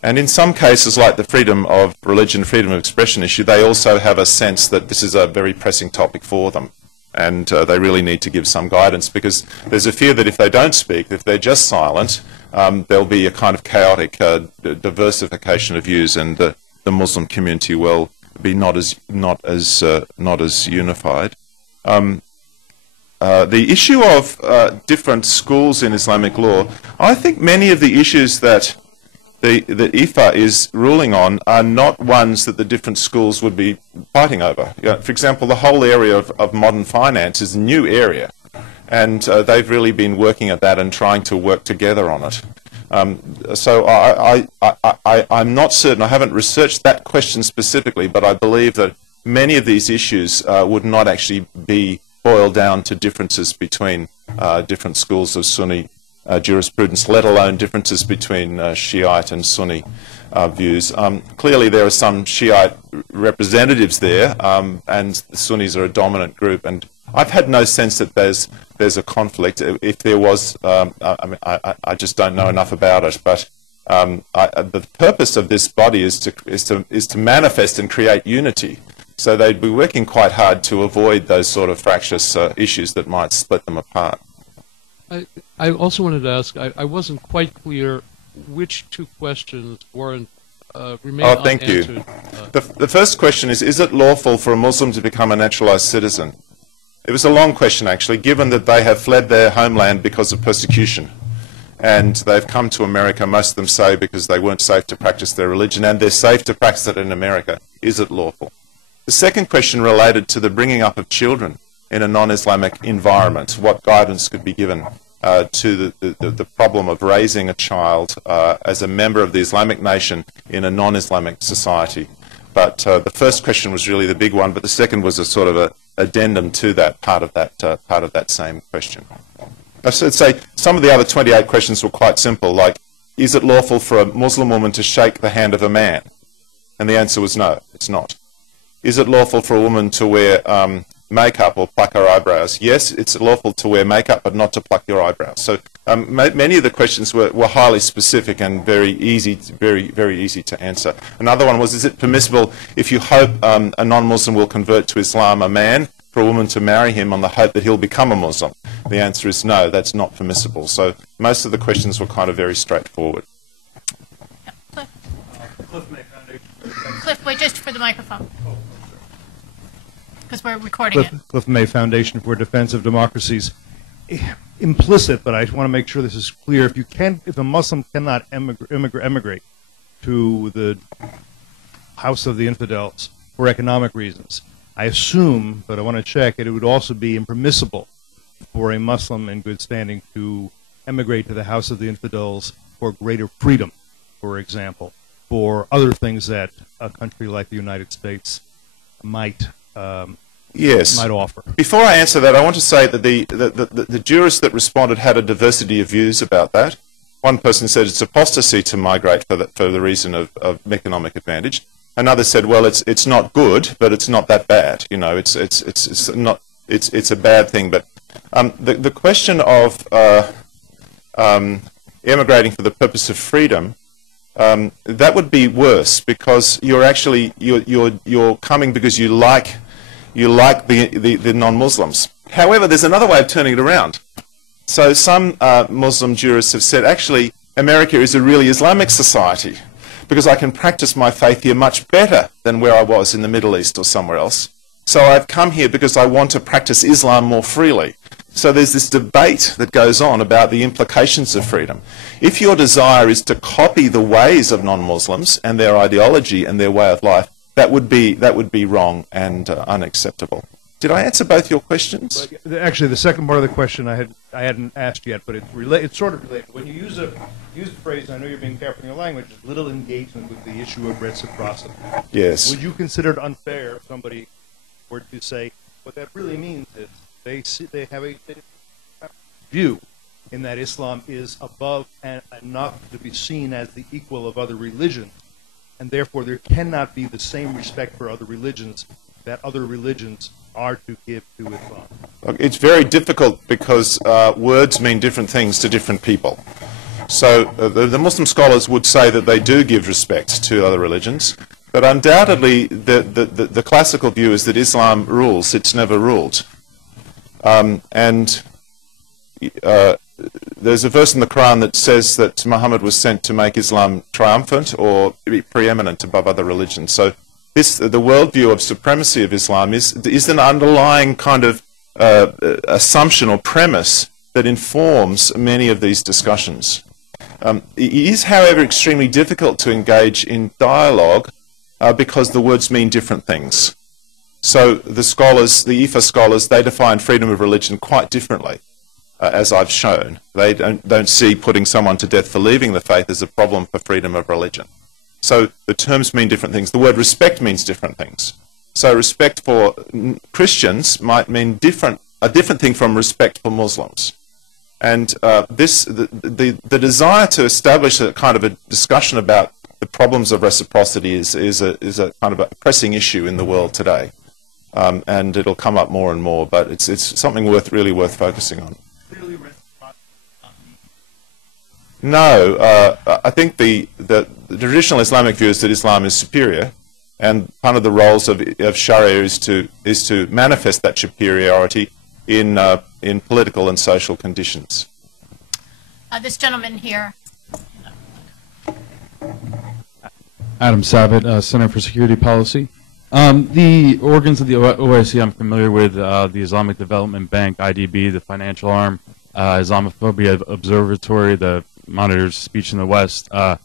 And in some cases, like the freedom of religion, freedom of expression issue, they also have a sense that this is a very pressing topic for them. And they really need to give some guidance, because there's a fear that if they don't speak, if they're just silent, there'll be a kind of chaotic diversification of views, and the Muslim community will be not as unified. The issue of different schools in Islamic law, I think many of the issues that the IFA is ruling on are not ones that the different schools would be fighting over. For example, the whole area of modern finance is a new area, and they've really been working at that and trying to work together on it. So I'm not certain, I haven't researched that question specifically, but I believe that many of these issues would not actually be boiled down to differences between different schools of Sunni jurisprudence, let alone differences between Shiite and Sunni views. Clearly there are some Shiite representatives there, and the Sunnis are a dominant group, and I've had no sense that there's a conflict. If there was, I just don't know enough about it. But the purpose of this body is to manifest and create unity. So they'd be working quite hard to avoid those sort of fractious issues that might split them apart. I also wanted to ask, I wasn't quite clear which two questions weren't remain Oh, thank unanswered. you. The first question is it lawful for a Muslim to become a naturalized citizen? It was a long question, actually, given that they have fled their homeland because of persecution. And they've come to America, most of them say, because they weren't safe to practice their religion, and they're safe to practice it in America. Is it lawful? The second question related to the bringing up of children in a non-Islamic environment. What guidance could be given to the problem of raising a child as a member of the Islamic nation in a non-Islamic society? But the first question was really the big one, but the second was a sort of a addendum to that part of that same question. I should say some of the other 28 questions were quite simple, like, is it lawful for a Muslim woman to shake the hand of a man? And the answer was no, it's not. Is it lawful for a woman to wear makeup or pluck her eyebrows? Yes, it's lawful to wear makeup, but not to pluck your eyebrows. So many of the questions were highly specific and very easy to answer. Another one was, is it permissible if you hope a non-Muslim will convert to Islam, a man, for a woman to marry him on the hope that he'll become a Muslim? The answer is no, that's not permissible. So most of the questions were kind of very straightforward. Cliff, wait just for the microphone, because we're recording it. Cliff May, Foundation for Defense of Democracies. Implicit, but I want to make sure this is clear. If a Muslim cannot emigrate to the house of the infidels for economic reasons, I assume, but I want to check, it would also be impermissible for a Muslim in good standing to emigrate to the house of the infidels for greater freedom, for example, for other things that a country like the United States might offer. Before I answer that, I want to say that the jurists that responded had a diversity of views about that. One person said it's apostasy to migrate for the reason of economic advantage. Another said, well, it's not good, but it's not that bad. You know, it's a bad thing. But the question of emigrating for the purpose of freedom, that would be worse, because you're coming because you like the non-Muslims. However, there's another way of turning it around. So some Muslim jurists have said, actually, America is a really Islamic society, because I can practice my faith here much better than where I was in the Middle East or somewhere else. So I've come here because I want to practice Islam more freely. So there's this debate that goes on about the implications of freedom. If your desire is to copy the ways of non-Muslims and their ideology and their way of life, that would be wrong and unacceptable. Did I answer both your questions? Well, actually, the second part of the question I hadn't asked yet, but it's sort of related. When you use the phrase, I know you're being careful in your language, little engagement with the issue of reciprocity. Yes. Would you consider it unfair if somebody were to say what that really means is they have a view in that Islam is above and enough to be seen as the equal of other religions, and therefore there cannot be the same respect for other religions that other religions are to give to Islam? It's very difficult because words mean different things to different people. So the Muslim scholars would say that they do give respect to other religions, but undoubtedly the classical view is that Islam rules, it's never ruled. There's a verse in the Quran that says that Muhammad was sent to make Islam triumphant or be preeminent above other religions. So the worldview of supremacy of Islam is an underlying kind of assumption or premise that informs many of these discussions. It is, however, extremely difficult to engage in dialogue because the words mean different things. So the scholars, the IFA scholars, they define freedom of religion quite differently, as I've shown. They don't see putting someone to death for leaving the faith as a problem for freedom of religion. So the terms mean different things. The word respect means different things. So respect for Christians might mean a different thing from respect for Muslims. And the desire to establish a kind of a discussion about the problems of reciprocity is a kind of a pressing issue in the world today. And it'll come up more and more, but it's something really worth focusing on. No, I think the traditional Islamic view is that Islam is superior, And one of the roles of Sharia is to manifest that superiority in political and social conditions. This gentleman here. Adam Sabat, Center for Security Policy. The organs of the OIC I'm familiar with, the Islamic Development Bank, IDB, the financial arm, Islamophobia Observatory, the monitors speech in the West, are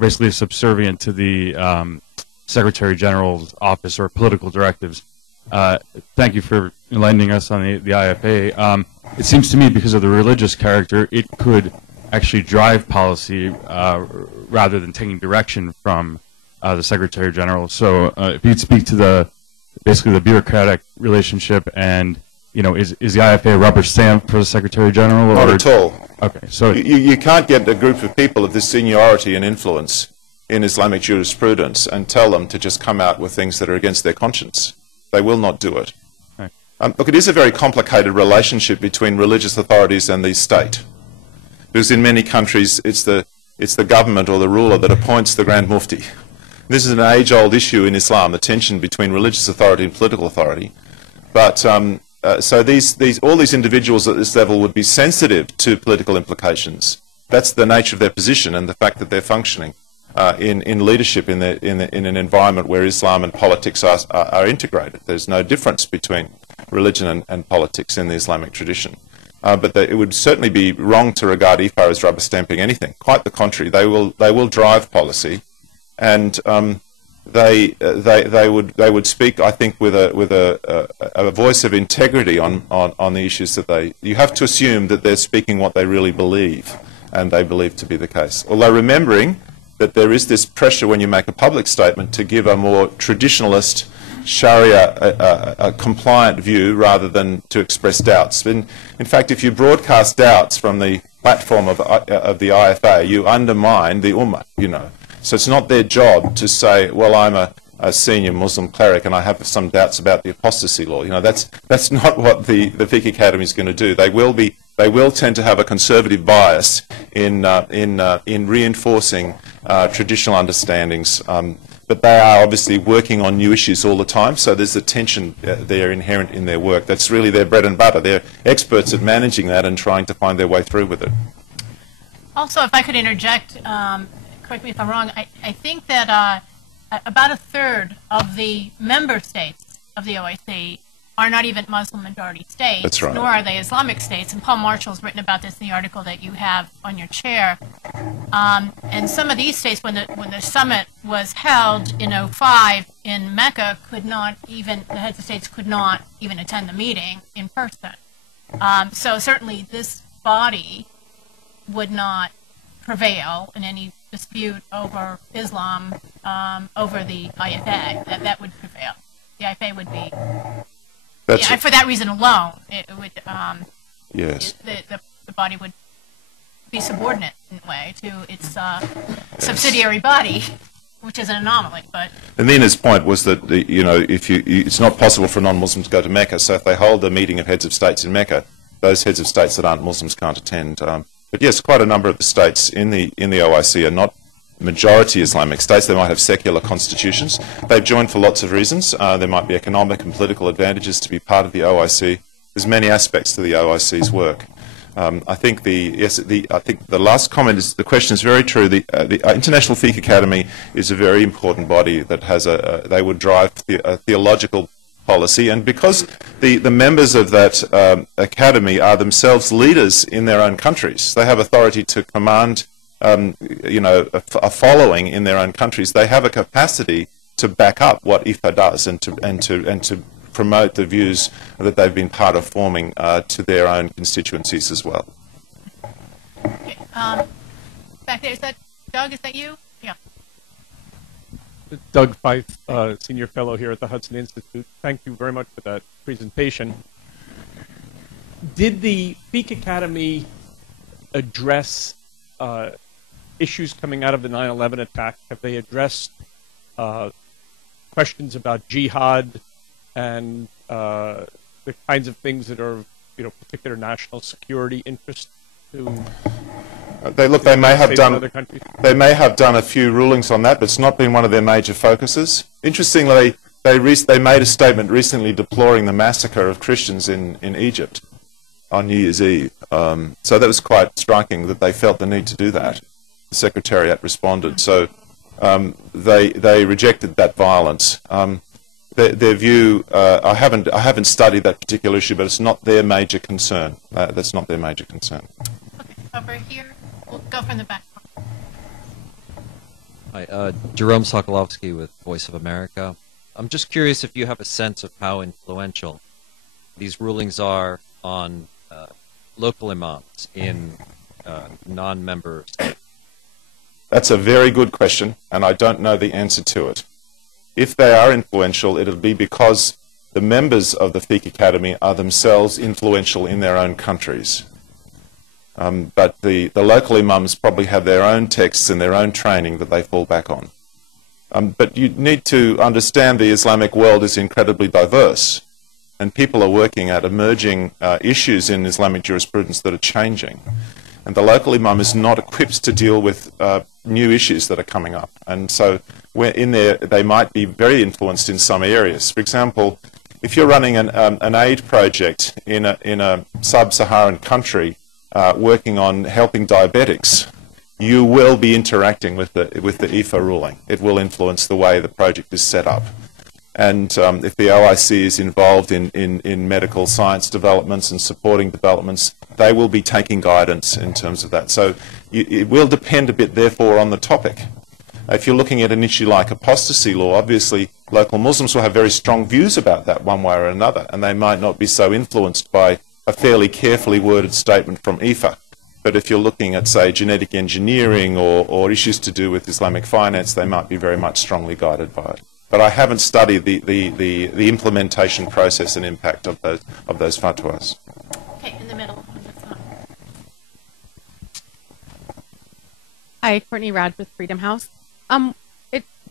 basically subservient to the Secretary General's office or political directives. Thank you for enlightening us on the IFA. It seems to me, because of the religious character, it could actually drive policy rather than taking direction from the Secretary General. So if you'd speak to basically the bureaucratic relationship, and is the IFA a rubber stamp for the Secretary General? Not at all. Okay, so you can't get a group of people of this seniority and influence in Islamic jurisprudence and tell them to just come out with things that are against their conscience. They will not do it. right. Look, it is a very complicated relationship between religious authorities and the state, because in many countries it's the government or the ruler that appoints the Grand Mufti. This is an age-old issue in Islam, the tension between religious authority and political authority. But so all these individuals at this level would be sensitive to political implications. That's the nature of their position and the fact that they're functioning in leadership in an environment where Islam and politics are integrated. There's no difference between religion and politics in the Islamic tradition. But it would certainly be wrong to regard IFA as rubber stamping anything. Quite the contrary, they will drive policy, and they would speak, I think, with a voice of integrity on the issues that they. You have to assume that they're speaking what they really believe, and they believe to be the case. Although remembering that there is this pressure when you make a public statement to give a more traditionalist, Sharia compliant view rather than to express doubts. In fact, if you broadcast doubts from the platform of the IFA, you undermine the Ummah, So it's not their job to say, well, I'm a senior Muslim cleric and I have some doubts about the apostasy law. That's not what the Fiqh Academy is going to do. They will tend to have a conservative bias in reinforcing traditional understandings. But they are obviously working on new issues all the time, so there's a tension there inherent in their work. That's really their bread and butter. They're experts at managing that and trying to find their way through with it. Also, if I could interject, correct me if I'm wrong, I think that about a third of the member states of the OIC are not even Muslim-majority states, That's right. nor are they Islamic states. And Paul Marshall's written about this in the article that you have on your chair. And some of these states, when the summit was held in 2005 in Mecca, the heads of states could not even attend the meeting in person. So certainly this body would not prevail in any dispute over Islam, over the IFA. That would prevail. The IFA would be... for that reason alone, it would. Yes. The body would be subordinate in a way to its subsidiary body, which is an anomaly. But Nina's point was that it's not possible for non-Muslims to go to Mecca. So if they hold a meeting of heads of states in Mecca, those heads of states that aren't Muslims can't attend. But yes, quite a number of the states in the OIC are not majority Islamic states. They might have secular constitutions. They've joined for lots of reasons. There might be economic and political advantages to be part of the OIC. There's many aspects to the OIC's work. I think the last comment is the question is very true. The International Fiqh Academy is a very important body that has they would drive a theological policy, and because the members of that academy are themselves leaders in their own countries, they have authority to command a following in their own countries. They have a capacity to back up what IFA does and to promote the views that they've been part of forming to their own constituencies as well. okay, back there, is that Doug? Is that you? Yeah. Doug Fife, Senior Fellow here at the Hudson Institute. Thank you very much for that presentation. Did the Fiqh Academy address issues coming out of the 9/11 attack? Have they addressed questions about jihad and the kinds of things that are of particular national security interest to They may have done other countries? They may have done a few rulings on that, but it's not been one of their major focuses. Interestingly, they made a statement recently deploring the massacre of Christians in Egypt on New Year's Eve. So that was quite striking that they felt the need to do that. The Secretariat responded. So they rejected that violence. Their view, I haven't studied that particular issue, but it's not their major concern. That's not their major concern. Okay, over here. We'll go from the back. Hi, Jerome Sokolovsky with Voice of America. I'm just curious if you have a sense of how influential these rulings are on local imams in non-member states. That's a very good question, and I don't know the answer to it. If they are influential, it'll be because the members of the Fiqh Academy are themselves influential in their own countries. But the local imams probably have their own texts and their own training that they fall back on. But you need to understand the Islamic world is incredibly diverse, and people are working at emerging issues in Islamic jurisprudence that are changing. And the local imam is not equipped to deal with new issues that are coming up. And so in there, they might be very influenced in some areas. For example, if you're running an aid project in a sub-Saharan country working on helping diabetics, you will be interacting with the IFA ruling. It will influence the way the project is set up. And if the OIC is involved in medical science developments and supporting developments, they will be taking guidance in terms of that. So it will depend a bit, therefore, on the topic. If you're looking at an issue like apostasy law, obviously local Muslims will have very strong views about that one way or another, and they might not be so influenced by a fairly carefully worded statement from IFA. But if you're looking at, say, genetic engineering or issues to do with Islamic finance, they might be very much strongly guided by it. But I haven't studied the implementation process and impact of those fatwas. Okay, in the middle. On this side. Hi, Courtney Rad with Freedom House.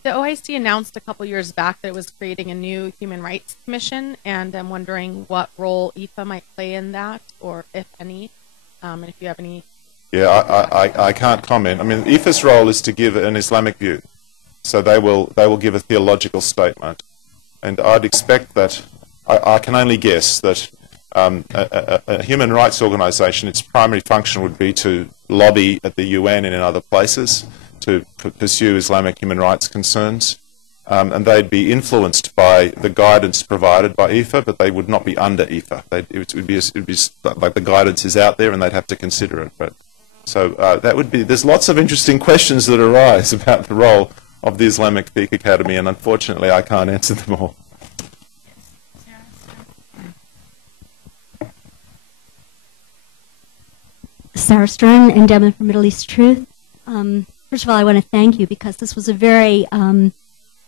The OIC announced a couple years back that it was creating a new Human Rights Commission, and I'm wondering what role IFA might play in that, or if any, and if you have any. Yeah, I can't comment. I mean, IFA's role is to give an Islamic view. So they will give a theological statement, and I'd expect that I can only guess that a human rights organisation, its primary function would be to lobby at the UN and in other places to pursue Islamic human rights concerns, and they'd be influenced by the guidance provided by IFA, but they would not be under IFA. It would be like the guidance is out there, and they'd have to consider it. But so that would be. There's lots of interesting questions that arise about the role of the Islamic Fiqh Academy, and unfortunately I can't answer them all. Sarah Stern, Endowment for Middle East Truth. First of all, I want to thank you because this was a very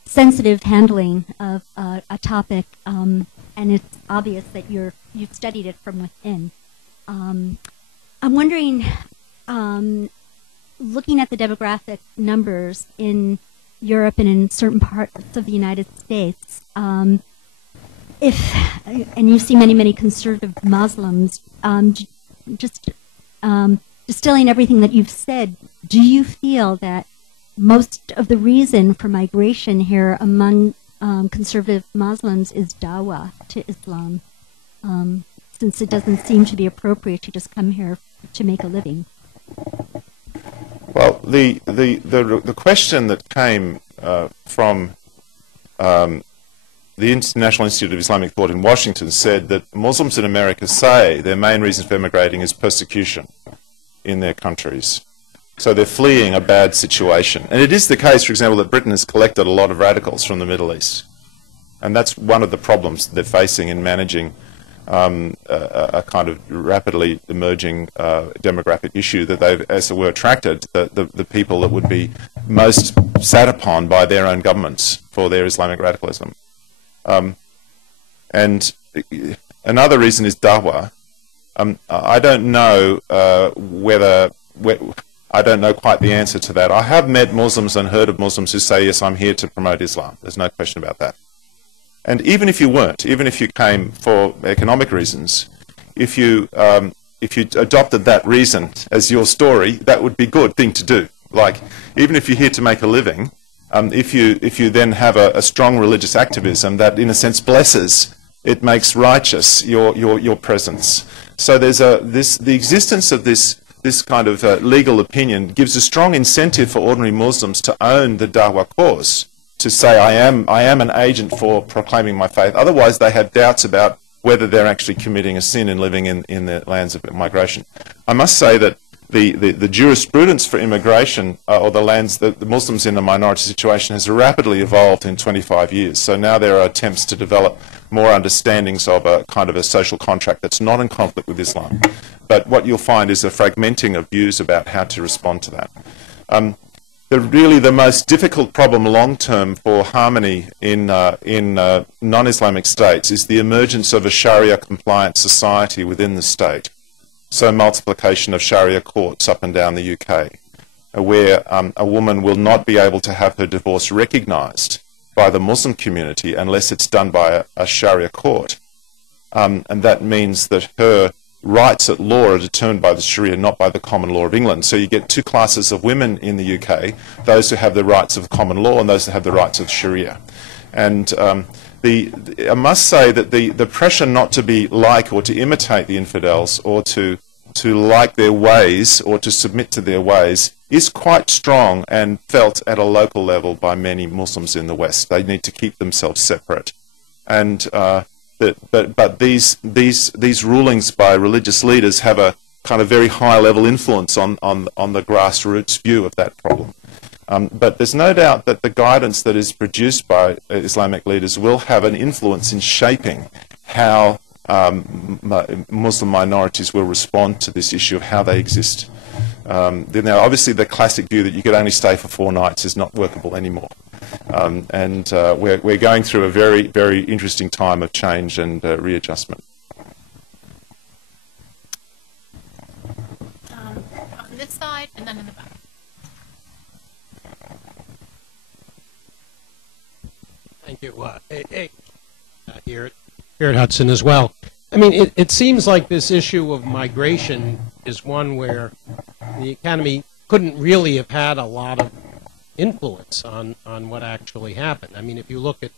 sensitive handling of a topic, and it's obvious that you've studied it from within. I'm wondering, looking at the demographic numbers in Europe and in certain parts of the United States, and you see many conservative Muslims, distilling everything that you've said, do you feel that most of the reason for migration here among conservative Muslims is dawah to Islam, since it doesn't seem to be appropriate to just come here to make a living? Well, the question that came from the International Institute of Islamic Thought in Washington said that Muslims in America say their main reason for emigrating is persecution in their countries. So they're fleeing a bad situation. And it is the case, for example, that Britain has collected a lot of radicals from the Middle East. And that's one of the problems they're facing in managing a kind of rapidly emerging demographic issue, that they've, as it were, attracted the people that would be most sat upon by their own governments for their Islamic radicalism. And another reason is dawah. I don't know I don't know quite the answer to that. I have met Muslims and heard of Muslims who say, yes, I'm here to promote Islam. There's no question about that. And even if you weren't, even if you came for economic reasons, if you adopted that reason as your story, that would be a good thing to do. Like, even if you're here to make a living, if you then have a strong religious activism that, in a sense, blesses, it makes righteous your presence. So there's the existence of this kind of legal opinion gives a strong incentive for ordinary Muslims to own the da'wah cause, to say, I am an agent for proclaiming my faith. Otherwise, they have doubts about whether they're actually committing a sin in living in the lands of migration. I must say that the jurisprudence for immigration, or the lands that the Muslims in a minority situation, has rapidly evolved in 25 years. So now there are attempts to develop more understandings of a kind of a social contract that's not in conflict with Islam. But what you'll find is a fragmenting of views about how to respond to that. Really the most difficult problem long-term for harmony in non-Islamic states is the emergence of a Sharia-compliant society within the state. So multiplication of Sharia courts up and down the UK, where a woman will not be able to have her divorce recognised by the Muslim community unless it's done by a Sharia court. And that means that her rights at law are determined by the Sharia, not by the common law of England. So you get two classes of women in the UK, those who have the rights of common law and those who have the rights of Sharia. And I must say that the pressure not to be like or to imitate the infidels or to like their ways or to submit to their ways is quite strong and felt at a local level by many Muslims in the West. They need to keep themselves separate. And but these rulings by religious leaders have a kind of very high level influence on the grassroots view of that problem. But there's no doubt that the guidance that is produced by Islamic leaders will have an influence in shaping how Muslim minorities will respond to this issue of how they exist. Now, obviously, the classic view that you could only stay for 4 nights is not workable anymore. We're going through a very, very interesting time of change and readjustment. On this side and then in the back. Thank you. Here at Hudson as well. I mean, it seems like this issue of migration is one where the Academy couldn't really have had a lot of influence on what actually happened. I mean, if you look at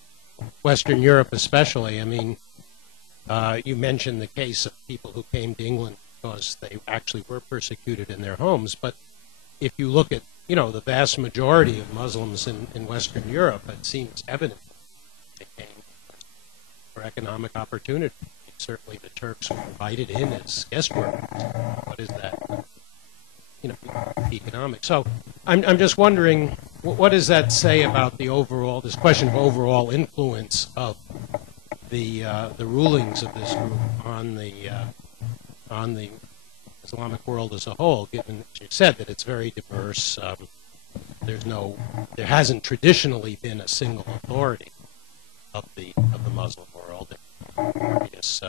Western Europe especially, I mean, you mentioned the case of people who came to England because they actually were persecuted in their homes, but if you look at, you know, the vast majority of Muslims in Western Europe, it seems evident they came for economic opportunity. Certainly the Turks were invited in as guest workers. What is that? You know, economic. So I'm just wondering, what does that say about the overall, this question of overall influence of the rulings of this group on the Islamic world as a whole, given that you said that it's very diverse. There hasn't traditionally been a single authority of the Muslim world. Various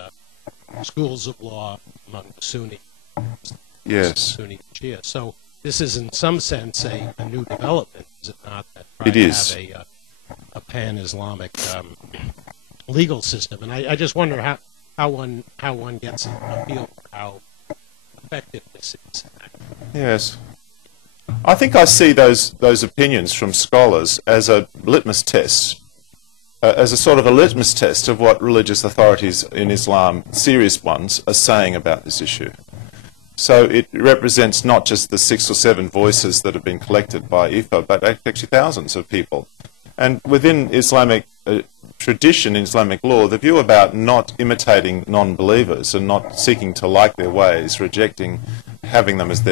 schools of law among the Sunni, Sunni and Shia. So this is, in some sense, a new development, is it not? That it is. Have a pan-Islamic legal system, and I just wonder how one gets a feel for how effective this is. Yes. I think I see those opinions from scholars as a litmus test. As a sort of a litmus test of what religious authorities in Islam, serious ones, are saying about this issue. So it represents not just the 6 or 7 voices that have been collected by IFA, but actually thousands of people. And within Islamic tradition, in Islamic law, the view about not imitating non-believers and not seeking to like their ways, rejecting having them as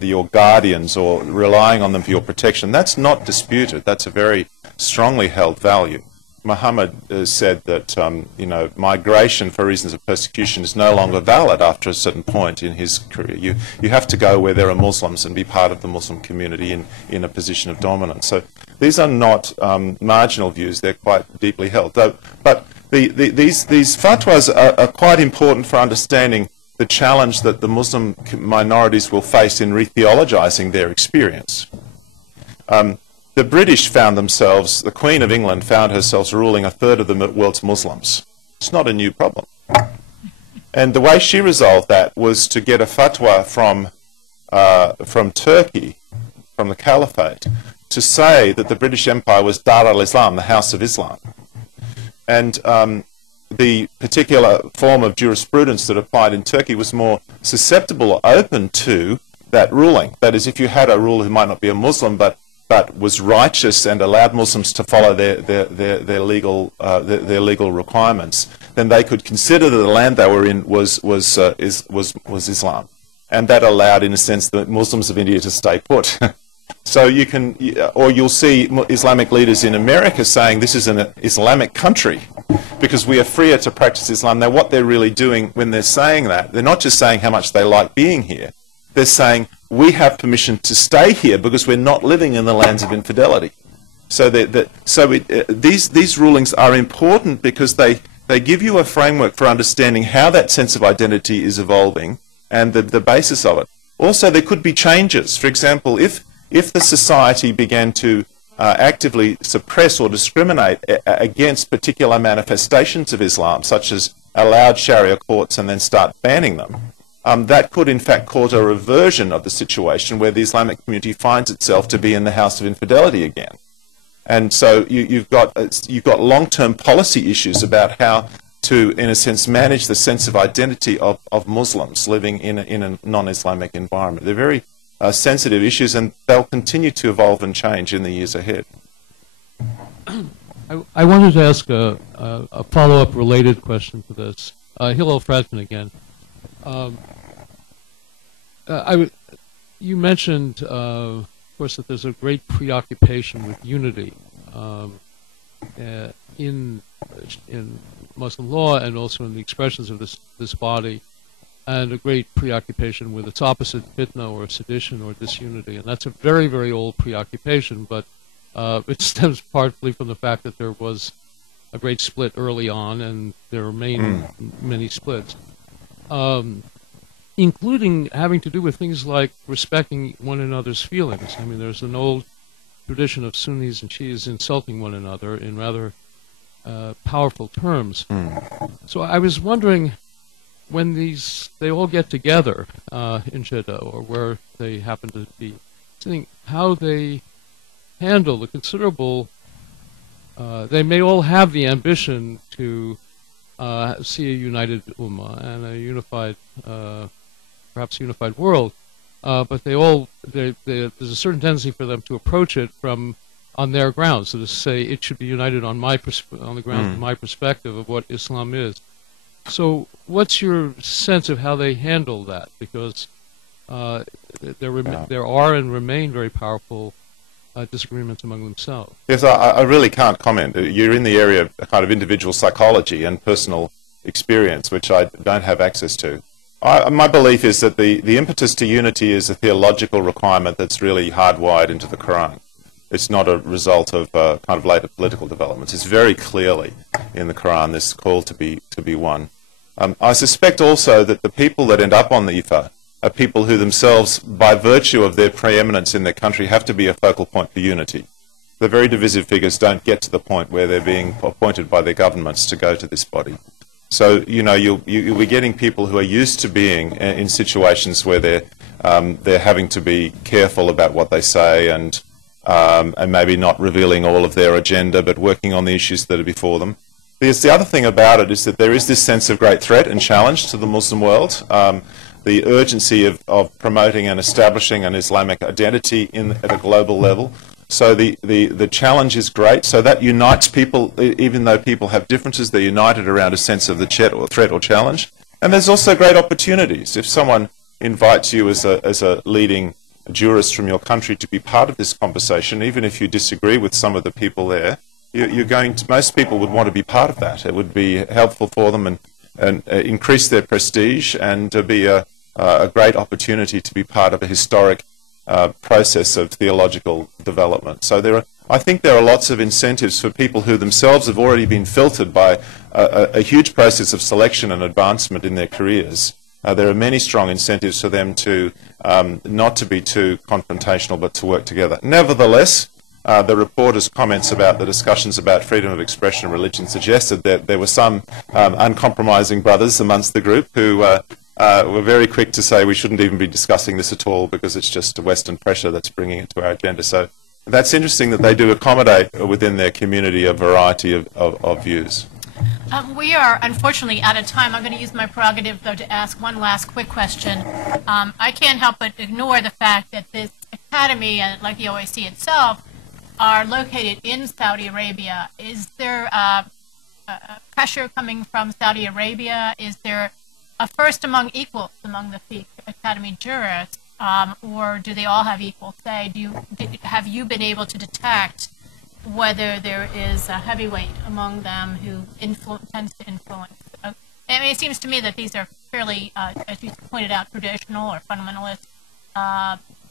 your guardians or relying on them for your protection, that's not disputed. That's a very strongly held value. Muhammad said that migration for reasons of persecution is no longer valid after a certain point in his career. You have to go where there are Muslims and be part of the Muslim community in a position of dominance. So these are not marginal views; they're quite deeply held. But these fatwas are quite important for understanding the challenge that the Muslim minorities will face in re-theologizing their experience. The British found themselves, the Queen of England found herself ruling 1/3 of the world's Muslims. It's not a new problem. And the way she resolved that was to get a fatwa from Turkey, from the Caliphate, to say that the British Empire was Dar al-Islam, the House of Islam. And the particular form of jurisprudence that applied in Turkey was more susceptible or open to that ruling. That is, if you had a ruler who might not be a Muslim but was righteous and allowed Muslims to follow their legal requirements, then they could consider that the land they were in was Islam, and that allowed, in a sense, the Muslims of India to stay put. So you can, or you'll see Islamic leaders in America saying this is an Islamic country because we are freer to practice Islam. Now, what they're really doing when they're saying that, they're not just saying how much they like being here. They're saying we have permission to stay here because we're not living in the lands of infidelity. So these rulings are important because they give you a framework for understanding how that sense of identity is evolving and the basis of it. Also, there could be changes. For example, if the society began to actively suppress or discriminate against particular manifestations of Islam, such as allowed Sharia courts and then start banning them, that could in fact cause a reversion of the situation where the Islamic community finds itself to be in the house of infidelity again. And so you've got long-term policy issues about how to, in a sense, manage the sense of identity of Muslims living in a non-Islamic environment. They're very sensitive issues, and they'll continue to evolve and change in the years ahead. I wanted to ask a follow-up related question to this. Hillel Fradman again. You mentioned, of course, that there's a great preoccupation with unity in Muslim law and also in the expressions of this body, and a great preoccupation with its opposite, fitna or sedition or disunity. And that's a very, very old preoccupation, but it stems partly from the fact that there was a great split early on, and there remain many splits, including having to do with things like respecting one another's feelings. I mean, there's an old tradition of Sunnis and Shias insulting one another in rather powerful terms. So I was wondering, when they all get together in Jeddah or where they happen to be sitting, how they handle the considerable, they may all have the ambition to see a united ummah and a unified, perhaps unified world, but there's a certain tendency for them to approach it on their grounds, so to say it should be united on the grounds of my perspective of what Islam is. So what's your sense of how they handle that? Because there are and remain very powerful disagreements among themselves. Yes, I really can't comment. You're in the area of kind of individual psychology and personal experience, which I don't have access to. My belief is that the impetus to unity is a theological requirement that's really hardwired into the Quran. It's not a result of kind of later political developments. It's very clearly in the Quran, this call to be one. I suspect also that the people that end up on the IFA are people who themselves, by virtue of their preeminence in their country, have to be a focal point for unity. The very divisive figures don't get to the point where they're being appointed by their governments to go to this body. So, you know, you'll be getting people who are used to being in situations where they're having to be careful about what they say and maybe not revealing all of their agenda, but working on the issues that are before them. Because the other thing about it is that there is this sense of great threat and challenge to the Muslim world. The urgency of promoting and establishing an Islamic identity at a global level. So the challenge is great. So that unites people, even though people have differences, they're united around a sense of the threat or challenge. And there's also great opportunities. If someone invites you as a leading jurist from your country to be part of this conversation, even if you disagree with some of the people there, most people would want to be part of that. It would be helpful for them and increase their prestige and be a great opportunity to be part of a historic process of theological development. So I think there are lots of incentives for people who themselves have already been filtered by a huge process of selection and advancement in their careers. There are many strong incentives for them to not to be too confrontational, but to work together. Nevertheless, the reporter's comments about the discussions about freedom of expression and religion suggested that there were some uncompromising brothers amongst the group who were very quick to say we shouldn't even be discussing this at all because it's just Western pressure that's bringing it to our agenda. So That's interesting that they do accommodate within their community a variety of views. We are unfortunately out of time. I'm going to use my prerogative, though, to ask one last quick question. I can't help but ignore the fact that this academy, and like the OIC itself, are located in Saudi Arabia. Is there pressure coming from Saudi Arabia? Is there a first among equals among the Fiqh Academy jurists, or do they all have equal say? Have you been able to detect whether there is a heavyweight among them who tends to influence? I mean, it seems to me that these are fairly, as you pointed out, traditional or fundamentalist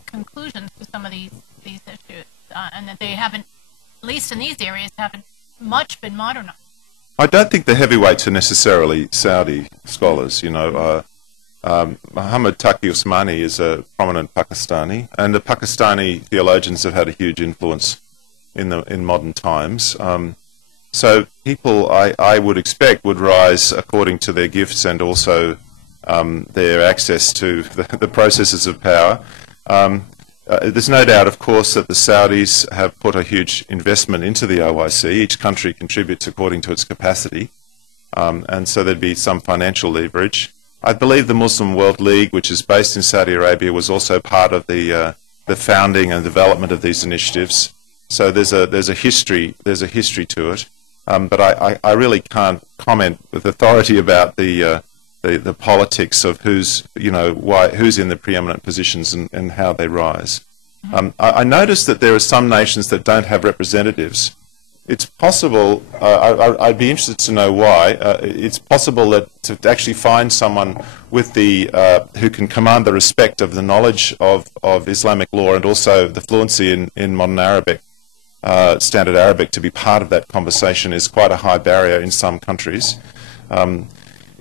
conclusions to some of these issues, and that they haven't, at least in these areas, haven't much been modernized. I don't think the heavyweights are necessarily Saudi scholars. You know, Muhammad Taqi Usmani is a prominent Pakistani, and the Pakistani theologians have had a huge influence in modern times. So people, I would expect, would rise according to their gifts and also their access to the processes of power. There's no doubt, of course, that the Saudis have put a huge investment into the OIC. Each country contributes according to its capacity, and so there'd be some financial leverage. I believe the Muslim World League, which is based in Saudi Arabia, was also part of the founding and development of these initiatives. So there's a history to it, but I really can't comment with authority about the politics of who's in the preeminent positions and how they rise. I noticed that there are some nations that don't have representatives. It's possible. I'd be interested to know why. It's possible that to actually find someone with who can command the respect of the knowledge of Islamic law and also the fluency in modern Arabic, standard Arabic, to be part of that conversation is quite a high barrier in some countries.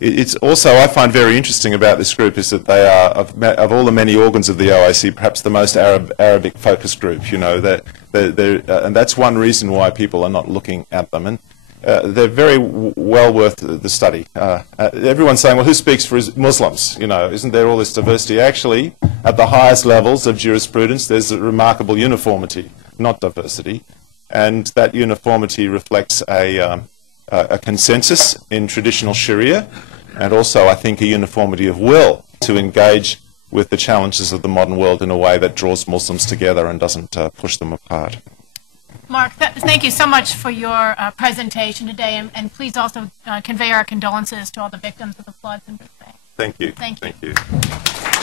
It's also, I find very interesting about this group is that they are, of all the many organs of the OIC, perhaps the most Arabic focused group. You know, and that's one reason why people are not looking at them. And they're very well worth the study. Everyone's saying, well, who speaks for Muslims? You know, isn't there all this diversity? Actually, at the highest levels of jurisprudence, there's a remarkable uniformity, not diversity. And that uniformity reflects a consensus in traditional Sharia, and also, I think, a uniformity of will to engage with the challenges of the modern world in a way that draws Muslims together and doesn't push them apart. Mark, thank you so much for your presentation today, and please also convey our condolences to all the victims of the floods in Brisbane. Thank you. Thank you. Thank you.